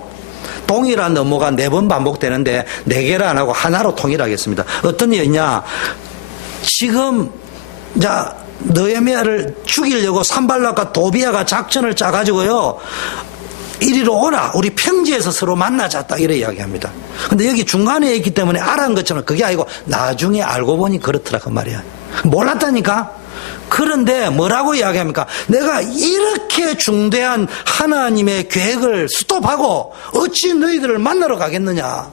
동일한 업무가 4번 반복되는데 4개를 안 하고 하나로 통일하겠습니다. 어떤 일이냐? 지금 자 느헤미야를 죽이려고 산발락과 도비아가 작전을 짜가지고요. 이리로 오라. 우리 평지에서 서로 만나자. 딱 이래 이야기합니다. 근데 여기 중간에 있기 때문에 알은 것처럼 그게 아니고 나중에 알고 보니 그렇더라 그 말이야. 몰랐다니까? 그런데 뭐라고 이야기합니까? 내가 이렇게 중대한 하나님의 계획을 스톱하고 어찌 너희들을 만나러 가겠느냐?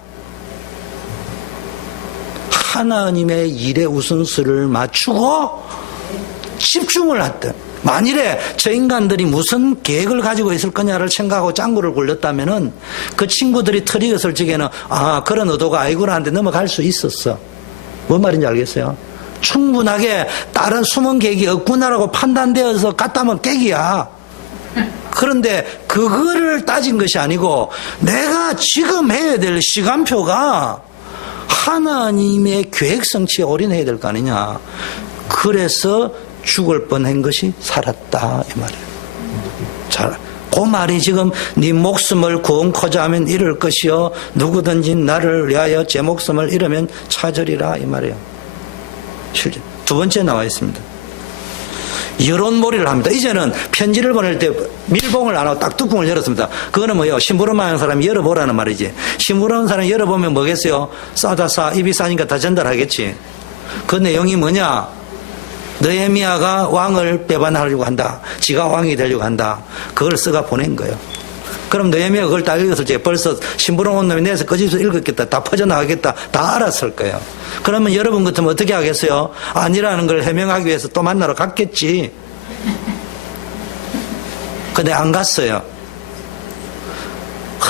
하나님의 일에 우선순위를 맞추고 집중을 했대. 만일에 저 인간들이 무슨 계획을 가지고 있을 거냐를 생각하고 짱구를 굴렸다면은 그 친구들이 트릭을 적에는 그런 의도가 아니구나 하는데 넘어갈 수 있었어. 뭔 말인지 알겠어요? 충분하게 다른 숨은 계획이 없구나라고 판단되어서 갔다면 깨기야. 그런데 그거를 따진 것이 아니고 내가 지금 해야 될 시간표가 하나님의 계획 성취에 올인해야 될 거 아니냐. 그래서 죽을 뻔한 것이 살았다 이 말이에요. 자, 그 말이 지금 네 목숨을 구원코자 하면 잃을 것이요 누구든지 나를 위하여 제 목숨을 잃으면 찾으리라 이 말이에요. 실제 두 번째 나와 있습니다. 여론몰이를 합니다. 이제는 편지를 보낼 때 밀봉을 안 하고 딱 뚜껑을 열었습니다. 그거는 뭐예요? 심부름하는 하는 사람이 열어보라는 말이지. 심부름하는 사람이 열어보면 뭐겠어요? 싸다 싸 입이 싸니까 다 전달하겠지. 그 내용이 뭐냐? 느헤미야가 왕을 배반하려고 한다. 지가 왕이 되려고 한다. 그걸 써가 보낸 거예요. 그럼 느헤미야가 그걸 다 읽었을 때 벌써 심부름 온 놈이 내서 그 집에서 읽었겠다. 다 퍼져나가겠다. 다 알았을 거예요. 그러면 여러분 같으면 어떻게 하겠어요? 아니라는 걸 해명하기 위해서 또 만나러 갔겠지. 근데 안 갔어요.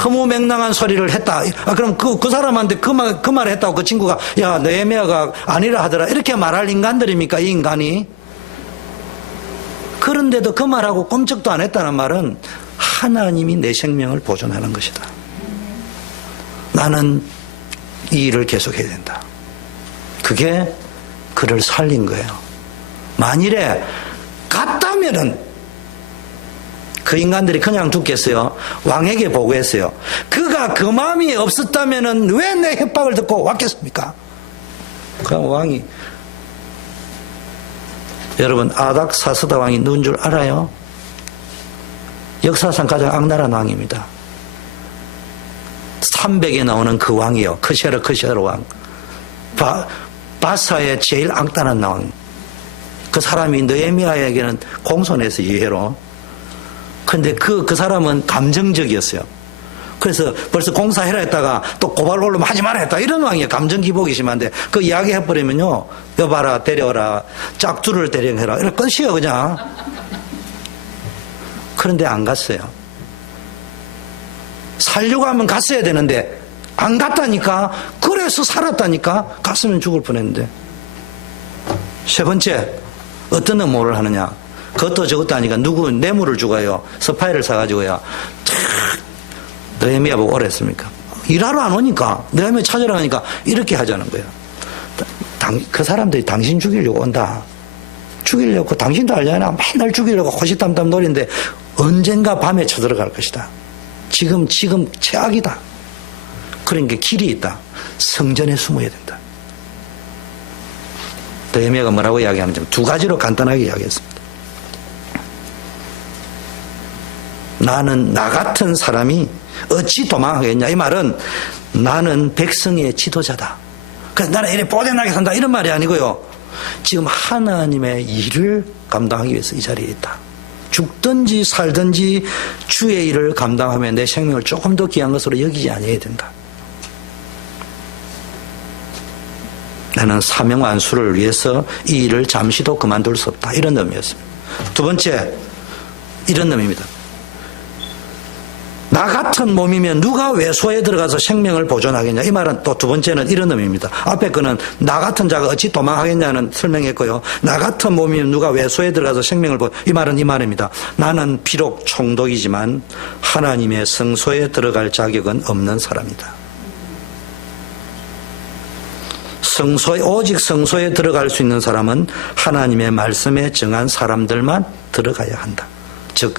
허무맹랑한 소리를 했다. 그럼 그 사람한테 그 말을 했다고 그 친구가 야 느헤미야가 아니라 하더라 이렇게 말할 인간들입니까 이 인간이? 그런데도 그 말하고 꼼짝도 안 했다는 말은 하나님이 내 생명을 보존하는 것이다. 나는 이 일을 계속해야 된다. 그게 그를 살린 거예요. 만일에 갔다면은 그 인간들이 그냥 죽겠어요? 왕에게 보고했어요. 그가 그 마음이 없었다면은 왜 내 협박을 듣고 왔겠습니까? 그럼 왕이 여러분 아닥사스다 왕이 누군 줄 알아요? 역사상 가장 악랄한 왕입니다. 300에 나오는 그 왕이요. 크세르 왕. 바사의 제일 악랄한 왕. 그 사람이 느헤미야에게는 공손해서 이해로. 근데 그 사람은 감정적이었어요. 그래서 벌써 공사해라 했다가 또 고발 올르면 하지 마라 했다. 이런 왕이에요. 감정 기복이 심한데 그 이야기 해버리면요. 여봐라 데려와라. 짝두를 데려해라. 이런 끝이에요 그냥. 그런데 안 갔어요. 살려고 하면 갔어야 되는데 안 갔다니까. 그래서 살았다니까. 갔으면 죽을 뻔했는데. 세 번째 어떤 업무를 하느냐. 그것도 저것도 아니까 누구 뇌물을 주고요. 스파이를 사가지고요. 느헤미야 보고 오랬습니까? 일하러 안 오니까 느헤미야 찾으러 가니까 이렇게 하자는 거예요. 그 사람들이 당신 죽이려고 온다. 죽이려고 당신도 알잖아. 맨날 죽이려고 호시탐탐 노리는데 언젠가 밤에 쳐들어갈 것이다. 지금 최악이다. 그러니까 길이 있다. 성전에 숨어야 된다. 느헤미야가 뭐라고 이야기하는지 두 가지로 간단하게 이야기했습니다. 나는 나 같은 사람이 어찌 도망하겠냐. 이 말은 나는 백성의 지도자다. 그래서 나는 이래 뽀대나게 산다. 이런 말이 아니고요. 지금 하나님의 일을 감당하기 위해서 이 자리에 있다. 죽든지 살든지 주의 일을 감당하면 내 생명을 조금 더 귀한 것으로 여기지 아니해야 된다. 나는 사명 완수를 위해서 이 일을 잠시도 그만둘 수 없다. 이런 의미였습니다. 두 번째 이런 의미입니다. 나 같은 몸이면 누가 외소에 들어가서 생명을 보존하겠냐. 이 말은 또 두 번째는 이런 의미입니다. 앞에 거는 나 같은 자가 어찌 도망하겠냐는 설명했고요. 나 같은 몸이면 누가 외소에 들어가서 생명을 이 말은 이 말입니다. 나는 비록 총독이지만 하나님의 성소에 들어갈 자격은 없는 사람이다. 오직 성소에 들어갈 수 있는 사람은 하나님의 말씀에 정한 사람들만 들어가야 한다. 즉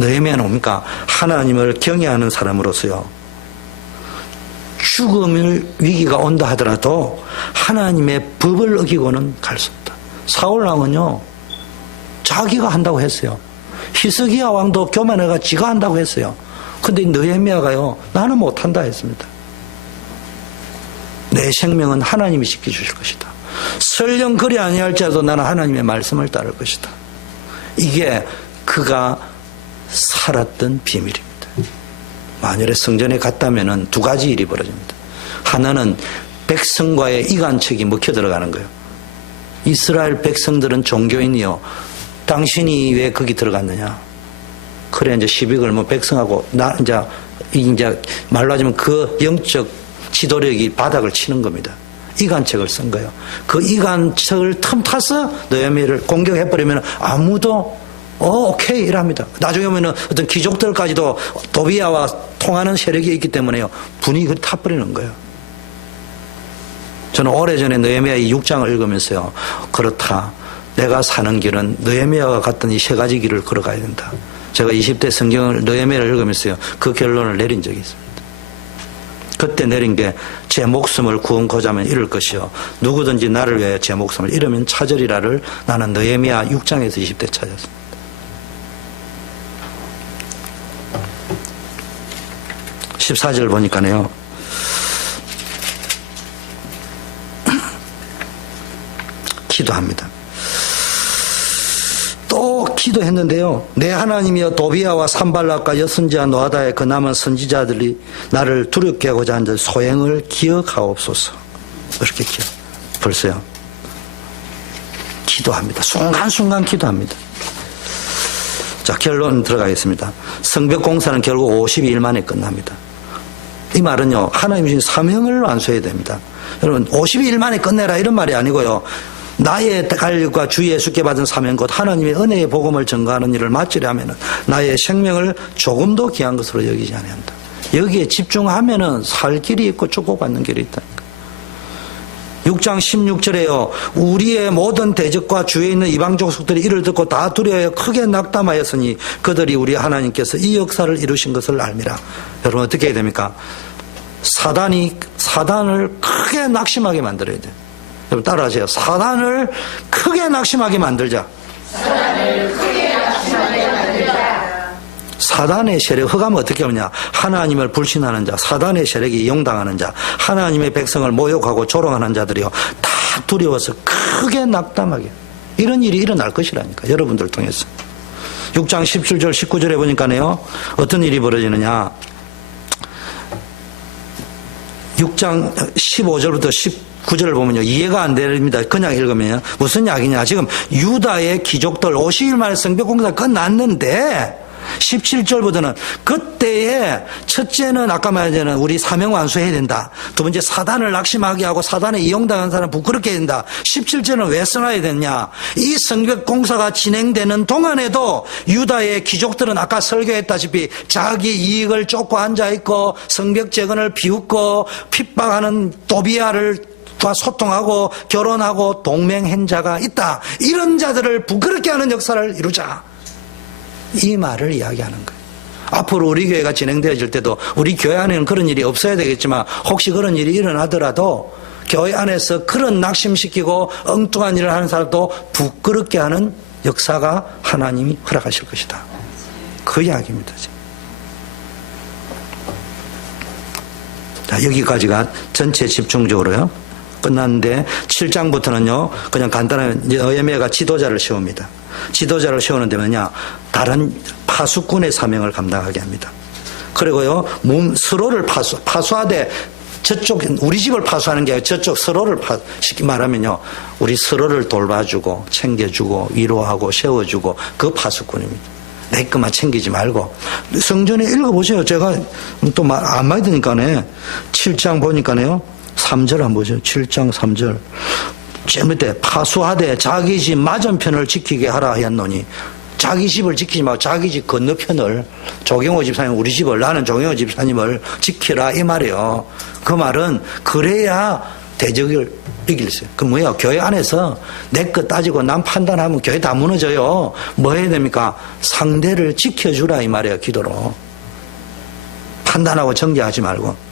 느헤미야는 뭡니까? 하나님을 경외하는 사람으로서요, 죽음의 위기가 온다 하더라도 하나님의 법을 어기고는 갈 수 없다. 사울왕은요, 자기가 한다고 했어요. 히스기야 왕도 교만해가 지가 한다고 했어요. 근데 느헤미야가요, 나는 못한다 했습니다. 내 생명은 하나님이 지켜주실 것이다. 설령 그리 아니할지라도 나는 하나님의 말씀을 따를 것이다. 이게 그가 살았던 비밀입니다. 만일에 성전에 갔다면 두 가지 일이 벌어집니다. 하나는 백성과의 이간척이 먹혀 들어가는 거예요. 이스라엘 백성들은 종교인이요, 당신이 왜 거기 들어갔느냐. 그래 이제 시비 걸면 백성하고 이제 말로 하자면 그 영적 지도력이 바닥을 치는 겁니다. 이간척을 쓴 거예요. 그 이간척을 틈타서 느헤미야를 공격해버리면 아무도 오케이 이랍니다. 나중에 보면은 어떤 귀족들까지도 도비야와 통하는 세력이 있기 때문에요, 분위기가 타버리는 거예요. 저는 오래전에 느헤미야 이 6장을 읽으면서요, 그렇다, 내가 사는 길은 느헤미야가 갔던 이 세 가지 길을 걸어가야 된다. 제가 20대 성경을 느헤미야를 읽으면서요, 그 결론을 내린 적이 있습니다. 그때 내린 게 제 목숨을 구원코자 하면 이럴 것이요, 누구든지 나를 위하여 제 목숨을 잃으면 찾으리라를 나는 느헤미야 6장에서 20대 찾았습니다. (14절) 보니까요, 기도합니다. 또 기도했는데요, 내 하나님이여 도비야와 산발락과 여선지와 노아다의 그 남은 선지자들이 나를 두렵게 하고자 하는 소행을 기억하옵소서. 이렇게 벌써요 기도합니다. 순간순간 기도합니다. 자, 결론 들어가겠습니다. 성벽 공사는 결국 52일 만에 끝납니다. 이 말은요, 하나님이 주신 사명을 완수해야 됩니다. 여러분, 52일 만에 끝내라 이런 말이 아니고요, 나의 갈과 주 예수께 받은 사명 곧 하나님의 은혜의 복음을 전가하는 일을 마치려 하면은 나의 생명을 조금도 귀한 것으로 여기지 아니한다. 여기에 집중하면은 살 길이 있고 축복받는 길이 있다니까. 6장 16절에요, 우리의 모든 대적과 주위에 있는 이방 족속들이 이를 듣고 다 두려워하여 크게 낙담하였으니 그들이 우리 하나님께서 이 역사를 이루신 것을 알미라. 여러분, 어떻게 해야 됩니까? 사단을 크게 낙심하게 만들어야 돼요. 여러분 따라하세요. 사단을 크게 낙심하게 만들자. 사단의 세력, 흑암은 어떻게 하느냐? 하나님을 불신하는 자, 사단의 세력이 이용당하는 자, 하나님의 백성을 모욕하고 조롱하는 자들이요, 다 두려워서 크게 낙담하게, 이런 일이 일어날 것이라니까, 여러분들 통해서. 6장 17절 19절에 보니까요, 어떤 일이 벌어지느냐, 6장 15절부터 19절을 보면요, 이해가 안 됩니다. 그냥 읽으면 무슨 이야기냐, 지금 유다의 귀족들 50일 만에 성벽공사 끝났는데 17절부터는 그때에 첫째는 아까 말했잖아요, 우리 사명 완수해야 된다. 두 번째, 사단을 낙심하게 하고 사단에 이용당한 사람 부끄럽게 해야 된다. 17절은 왜 써놔야 되냐, 이 성벽 공사가 진행되는 동안에도 유다의 귀족들은 아까 설교했다시피 자기 이익을 쫓고 앉아있고 성벽 재건을 비웃고 핍박하는 도비야를 과 소통하고 결혼하고 동맹한 자가 있다. 이런 자들을 부끄럽게 하는 역사를 이루자, 이 말을 이야기하는 거예요. 앞으로 우리 교회가 진행되어질 때도 우리 교회 안에는 그런 일이 없어야 되겠지만, 혹시 그런 일이 일어나더라도 교회 안에서 그런 낙심시키고 엉뚱한 일을 하는 사람도 부끄럽게 하는 역사가 하나님이 허락하실 것이다. 그 이야기입니다. 자, 여기까지가 전체 집중적으로요 끝났는데, 7장부터는요 그냥 간단한 느헤미야가 지도자를 세웁니다. 지도자를 세우는 데면요, 다른 파수꾼의 사명을 감당하게 합니다. 그리고요, 서로를 파수하되, 저쪽 우리 집을 파수하는 게 아니라 저쪽 서로를 쉽게 말하면요, 우리 서로를 돌봐주고 챙겨주고 위로하고 세워주고, 그 파수꾼입니다. 내 것만 챙기지 말고. 성전에 읽어보세요. 제가 또 안 많이 드니까네. 7장 보니까네요. 3절 한번 보세요. 7장 3절. 제일 밑에 파수하되 자기 집 맞은편을 지키게 하라 하였노니, 자기 집을 지키지 말고 자기 집 건너편을, 조경호 집사님 우리 집을, 나는 조경호 집사님을 지키라 이 말이에요. 그 말은 그래야 대적을 이길 수 있어요. 그 뭐야? 교회 안에서 내 것 따지고 남 판단하면 교회 다 무너져요. 뭐 해야 됩니까? 상대를 지켜주라 이 말이에요. 기도로. 판단하고 정죄하지 말고.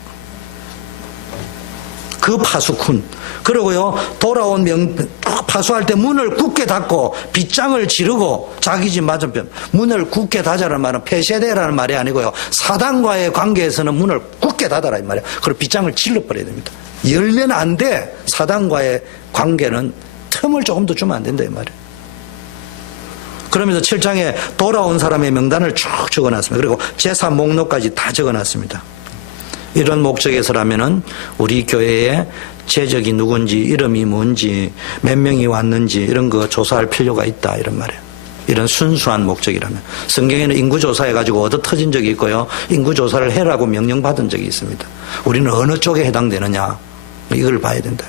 그 파수꾼. 그리고요, 돌아온 파수할 때 문을 굳게 닫고 빗장을 지르고, 자기 집 맞은편 문을 굳게 닫아라는 말은 폐쇄되라는 말이 아니고요, 사단과의 관계에서는 문을 굳게 닫아라 이 말이에요. 그리고 빗장을 질러버려야 됩니다. 열면 안 돼. 사단과의 관계는 틈을 조금 더 주면 안 된다 이 말이에요. 그러면서 7장에 돌아온 사람의 명단을 쭉 적어놨습니다. 그리고 재산 목록까지 다 적어놨습니다. 이런 목적에서라면은 우리 교회에 재적이 누군지, 이름이 뭔지, 몇 명이 왔는지 이런 거 조사할 필요가 있다 이런 말이에요. 이런 순수한 목적이라면. 성경에는 인구조사해가지고 얻어 터진 적이 있고요, 인구조사를 해라고 명령받은 적이 있습니다. 우리는 어느 쪽에 해당되느냐 이걸 봐야 된다.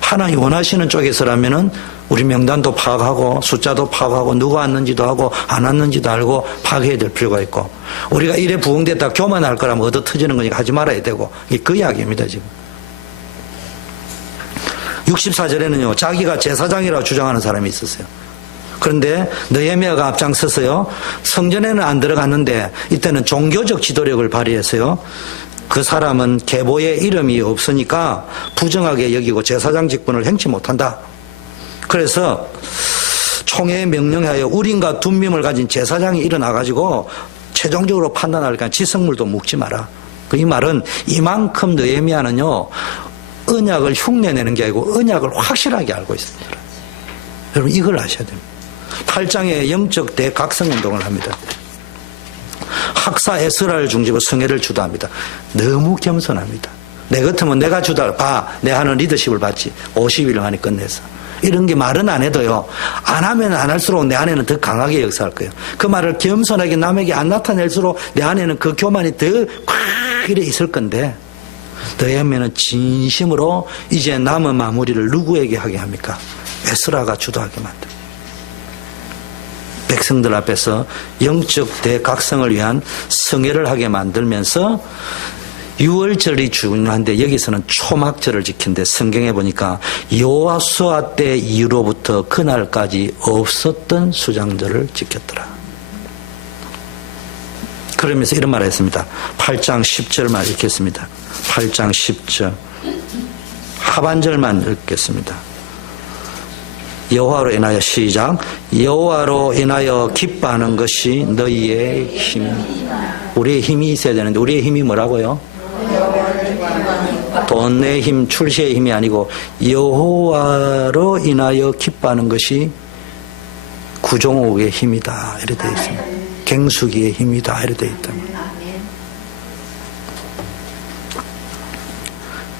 하나님 원하시는 쪽에서라면은 우리 명단도 파악하고 숫자도 파악하고 누가 왔는지도 하고 안 왔는지도 알고 파악해야 될 필요가 있고, 우리가 이래 부흥됐다 교만할 거라면 얻어 터지는 거니까 하지 말아야 되고, 이게 그 이야기입니다 지금. 64절에는요 자기가 제사장이라고 주장하는 사람이 있었어요. 그런데 느헤미야가 앞장서서요, 성전에는 안 들어갔는데 이때는 종교적 지도력을 발휘해서요, 그 사람은 계보에 이름이 없으니까 부정하게 여기고 제사장 직분을 행치 못한다. 그래서 총회에 명령하여 우림과 둠밈을 가진 제사장이 일어나가지고 최종적으로 판단하니까 지성물도 묵지 마라. 이 말은 이만큼 느헤미야는요 언약을 흉내내는 게 아니고 언약을 확실하게 알고 있습니다. 여러분 이걸 아셔야 됩니다. 8장에 영적 대각성 운동을 합니다. 학사 에스라를 중심으로 성회를 주도합니다. 너무 겸손합니다. 내 같으면 내가 봐. 내 하는 리더십을 받지. 50일 만에 끝내서. 이런 게 말은 안 해도요, 안 하면 안 할수록 내 안에는 더 강하게 역사할 거예요. 그 말을 겸손하게 남에게 안 나타낼수록 내 안에는 그 교만이 더 꽉 이래 있을 건데, 느헤미야는 진심으로 이제 남은 마무리를 누구에게 하게 합니까? 에스라가 주도하게 만듭니다. 백성들 앞에서 영적 대각성을 위한 성회를 하게 만들면서, 6월절이 중요한데 여기서는 초막절을 지킨데, 성경에 보니까 여호수아 때 이후로부터 그날까지 없었던 수장절을 지켰더라. 그러면서 이런 말을 했습니다. 8장 10절만 읽겠습니다. 8장 10절 하반절만 읽겠습니다. 여호와로 인하여, 시작. 여호와로 인하여 기뻐하는 것이 너희의 힘이다. 우리의 힘이 있어야 되는데 우리의 힘이 뭐라고요? 돈의 힘, 출세의 힘이 아니고 여호와로 인하여 기뻐하는 것이 구종옥의 힘이다 이렇게 되어 있습니다. 갱수기의 힘이다 이렇게 되어 있다.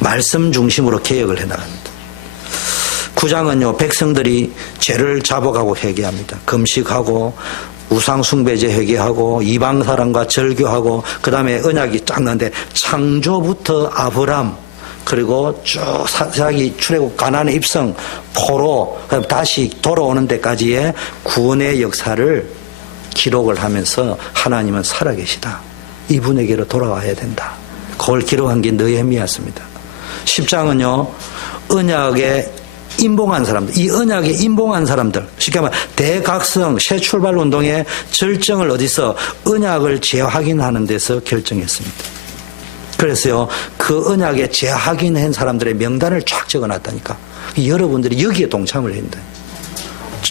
말씀 중심으로 개혁을 해나갑니다. 9장은요 백성들이 죄를 잡아가고 회개합니다. 금식하고 우상숭배제 회개하고 이방사람과 절교하고, 그 다음에 언약이 쫙 나는데 창조부터 아브람, 그리고 쭉 자기 출애굽 가나안의 입성, 포로, 다시 돌아오는 데까지의 구원의 역사를 기록을 하면서 하나님은 살아계시다, 이분에게로 돌아와야 된다, 그걸 기록한 게 느헤미야였습니다. 10장은요 언약의 임봉한 사람들, 이 언약에 임봉한 사람들, 쉽게 말하면 대각성 새 출발 운동의 절정을 어디서? 언약을 재확인하는 데서 결정했습니다. 그래서요 그 언약에 재확인한 사람들의 명단을 쫙 적어놨다니까. 여러분들이 여기에 동참을 해야 된다.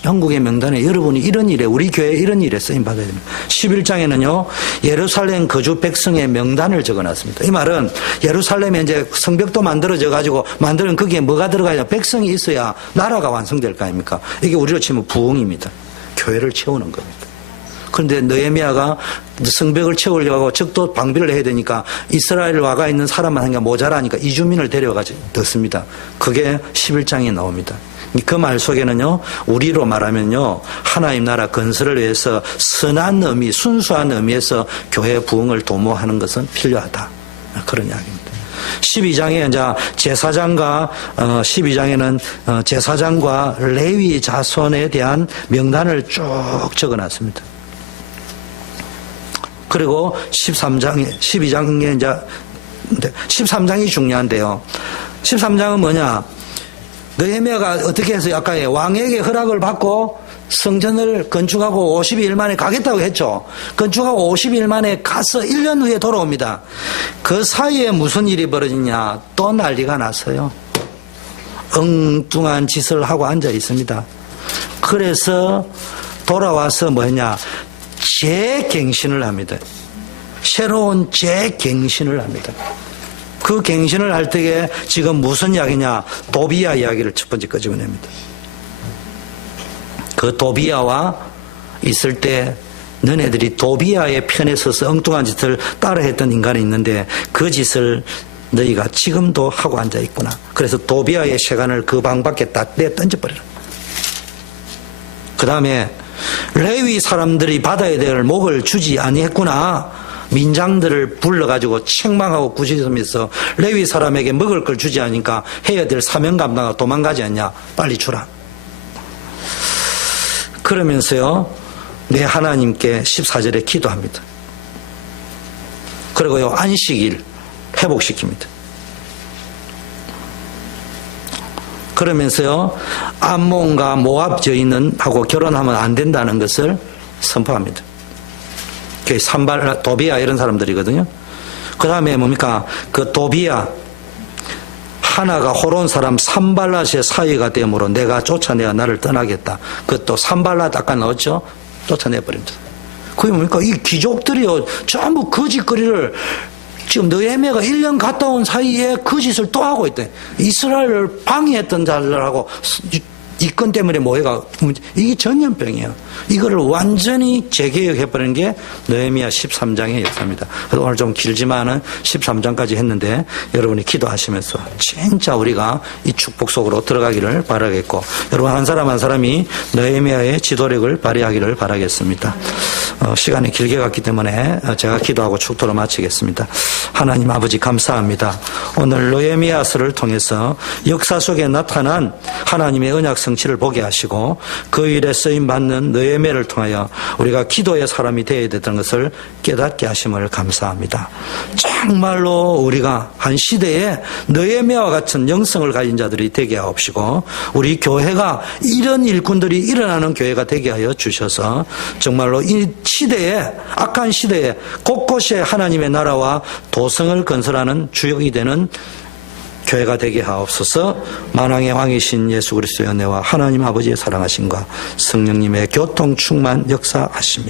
한국의 명단에 여러분이 이런 일에, 우리 교회에 이런 일에 쓰임받아야 됩니다. 11장에는요 예루살렘 거주 백성의 명단을 적어놨습니다. 이 말은 예루살렘에 이제 성벽도 만들어져 가지고 만들면 거기에 뭐가 들어가야, 백성이 있어야 나라가 완성될 거 아닙니까? 이게 우리로 치면 부흥입니다. 교회를 채우는 겁니다. 그런데 느헤미야가 성벽을 채우려고 하고 적도 방비를 해야 되니까 이스라엘 와가 있는 사람만 하니까 모자라니까 이주민을 데려가지고 넣습니다. 그게 11장에 나옵니다. 그 말 속에는요, 우리로 말하면요, 하나님 나라 건설을 위해서 선한 의미, 순수한 의미에서 교회 부흥을 도모하는 것은 필요하다. 그런 이야기입니다. 12장에 이제 제사장과 12장에는 제사장과 레위 자손에 대한 명단을 쭉 적어놨습니다. 그리고 12장에 이제 13장이 중요한데요. 13장은 뭐냐? 느헤미야가 어떻게 해서 아까 왕에게 허락을 받고 성전을 건축하고 52일 만에 가겠다고 했죠. 건축하고 52일 만에 가서 1년 후에 돌아옵니다. 그 사이에 무슨 일이 벌어지냐? 또 난리가 났어요. 엉뚱한 짓을 하고 앉아 있습니다. 그래서 돌아와서 뭐 했냐? 재갱신을 합니다. 새로운 재갱신을 합니다. 그 갱신을 할 때에 지금 무슨 이야기냐? 도비야 이야기를 첫 번째 끄집어냅니다. 그 도비야와 있을 때 너네들이 도비야의 편에 서서 엉뚱한 짓을 따라했던 인간이 있는데 그 짓을 너희가 지금도 하고 앉아 있구나. 그래서 도비야의 세간을 그 방 밖에 딱 내 던져버려라. 그 다음에 레위 사람들이 받아야 될 목을 주지 아니했구나. 민장들을 불러가지고 책망하고 꾸짖으면서 레위 사람에게 먹을 걸 주지 않으니까 해야 될 사명 감당하고 도망가지 않냐. 빨리 주라. 그러면서요, 내 하나님께 14절에 기도합니다. 그리고요, 안식일 회복시킵니다. 그러면서요, 암몬과 모압 여인하고 결혼하면 안 된다는 것을 선포합니다. 산발라, 도비야 이런 사람들이거든요. 그 다음에 뭡니까? 그 도비야 하나가 호론 사람 산발랏의 사이가 되므로 내가 쫓아내야 나를 떠나겠다. 그것도 산발랏 아까 나왔죠? 쫓아내버립니다. 그게 뭡니까? 이 귀족들이요, 전부 거짓거리를 지금 느헤미야가 1년 갔다 온 사이에 거짓을 또 하고 있대. 이스라엘을 방해했던 자들하고 이 건 때문에 모해가 이게 전염병이에요. 이거를 완전히 재개혁해버리는 게 느헤미야 13장의 역사입니다. 그래서 오늘 좀 길지만은 13장까지 했는데 여러분이 기도하시면서 진짜 우리가 이 축복 속으로 들어가기를 바라겠고 여러분 한 사람 한 사람이 느헤미야의 지도력을 발휘하기를 바라겠습니다. 시간이 길게 갔기 때문에 제가 기도하고 축도로 마치겠습니다. 하나님 아버지 감사합니다. 오늘 느헤미야서를 통해서 역사 속에 나타난 하나님의 언약 성취를 보게 하시고 그 일에 쓰임받는 느헤미야를 통하여 우리가 기도의 사람이 되어야 되던 것을 깨닫게 하심을 감사합니다. 정말로 우리가 한 시대에 느헤미야와 같은 영성을 가진 자들이 되게 하옵시고 우리 교회가 이런 일꾼들이 일어나는 교회가 되게 하여 주셔서 정말로 이 시대에 악한 시대에 곳곳에 하나님의 나라와 도성을 건설하는 주역이 되는 교회가 되게 하옵소서. 만왕의 왕이신 예수 그리스도의 은혜와 하나님 아버지의 사랑하심과 성령님의 교통 충만 역사하심이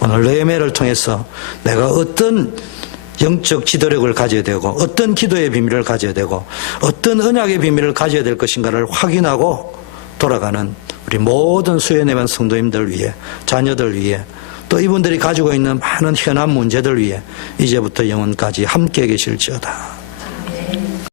오늘 느헤미야를 통해서 내가 어떤 영적 지도력을 가져야 되고 어떤 기도의 비밀을 가져야 되고 어떤 언약의 비밀을 가져야 될 것인가를 확인하고 돌아가는 우리 모든 수련회반 성도님들 위해 자녀들 위해 또 이분들이 가지고 있는 많은 현안 문제들 위해 이제부터 영원까지 함께 계실지어다.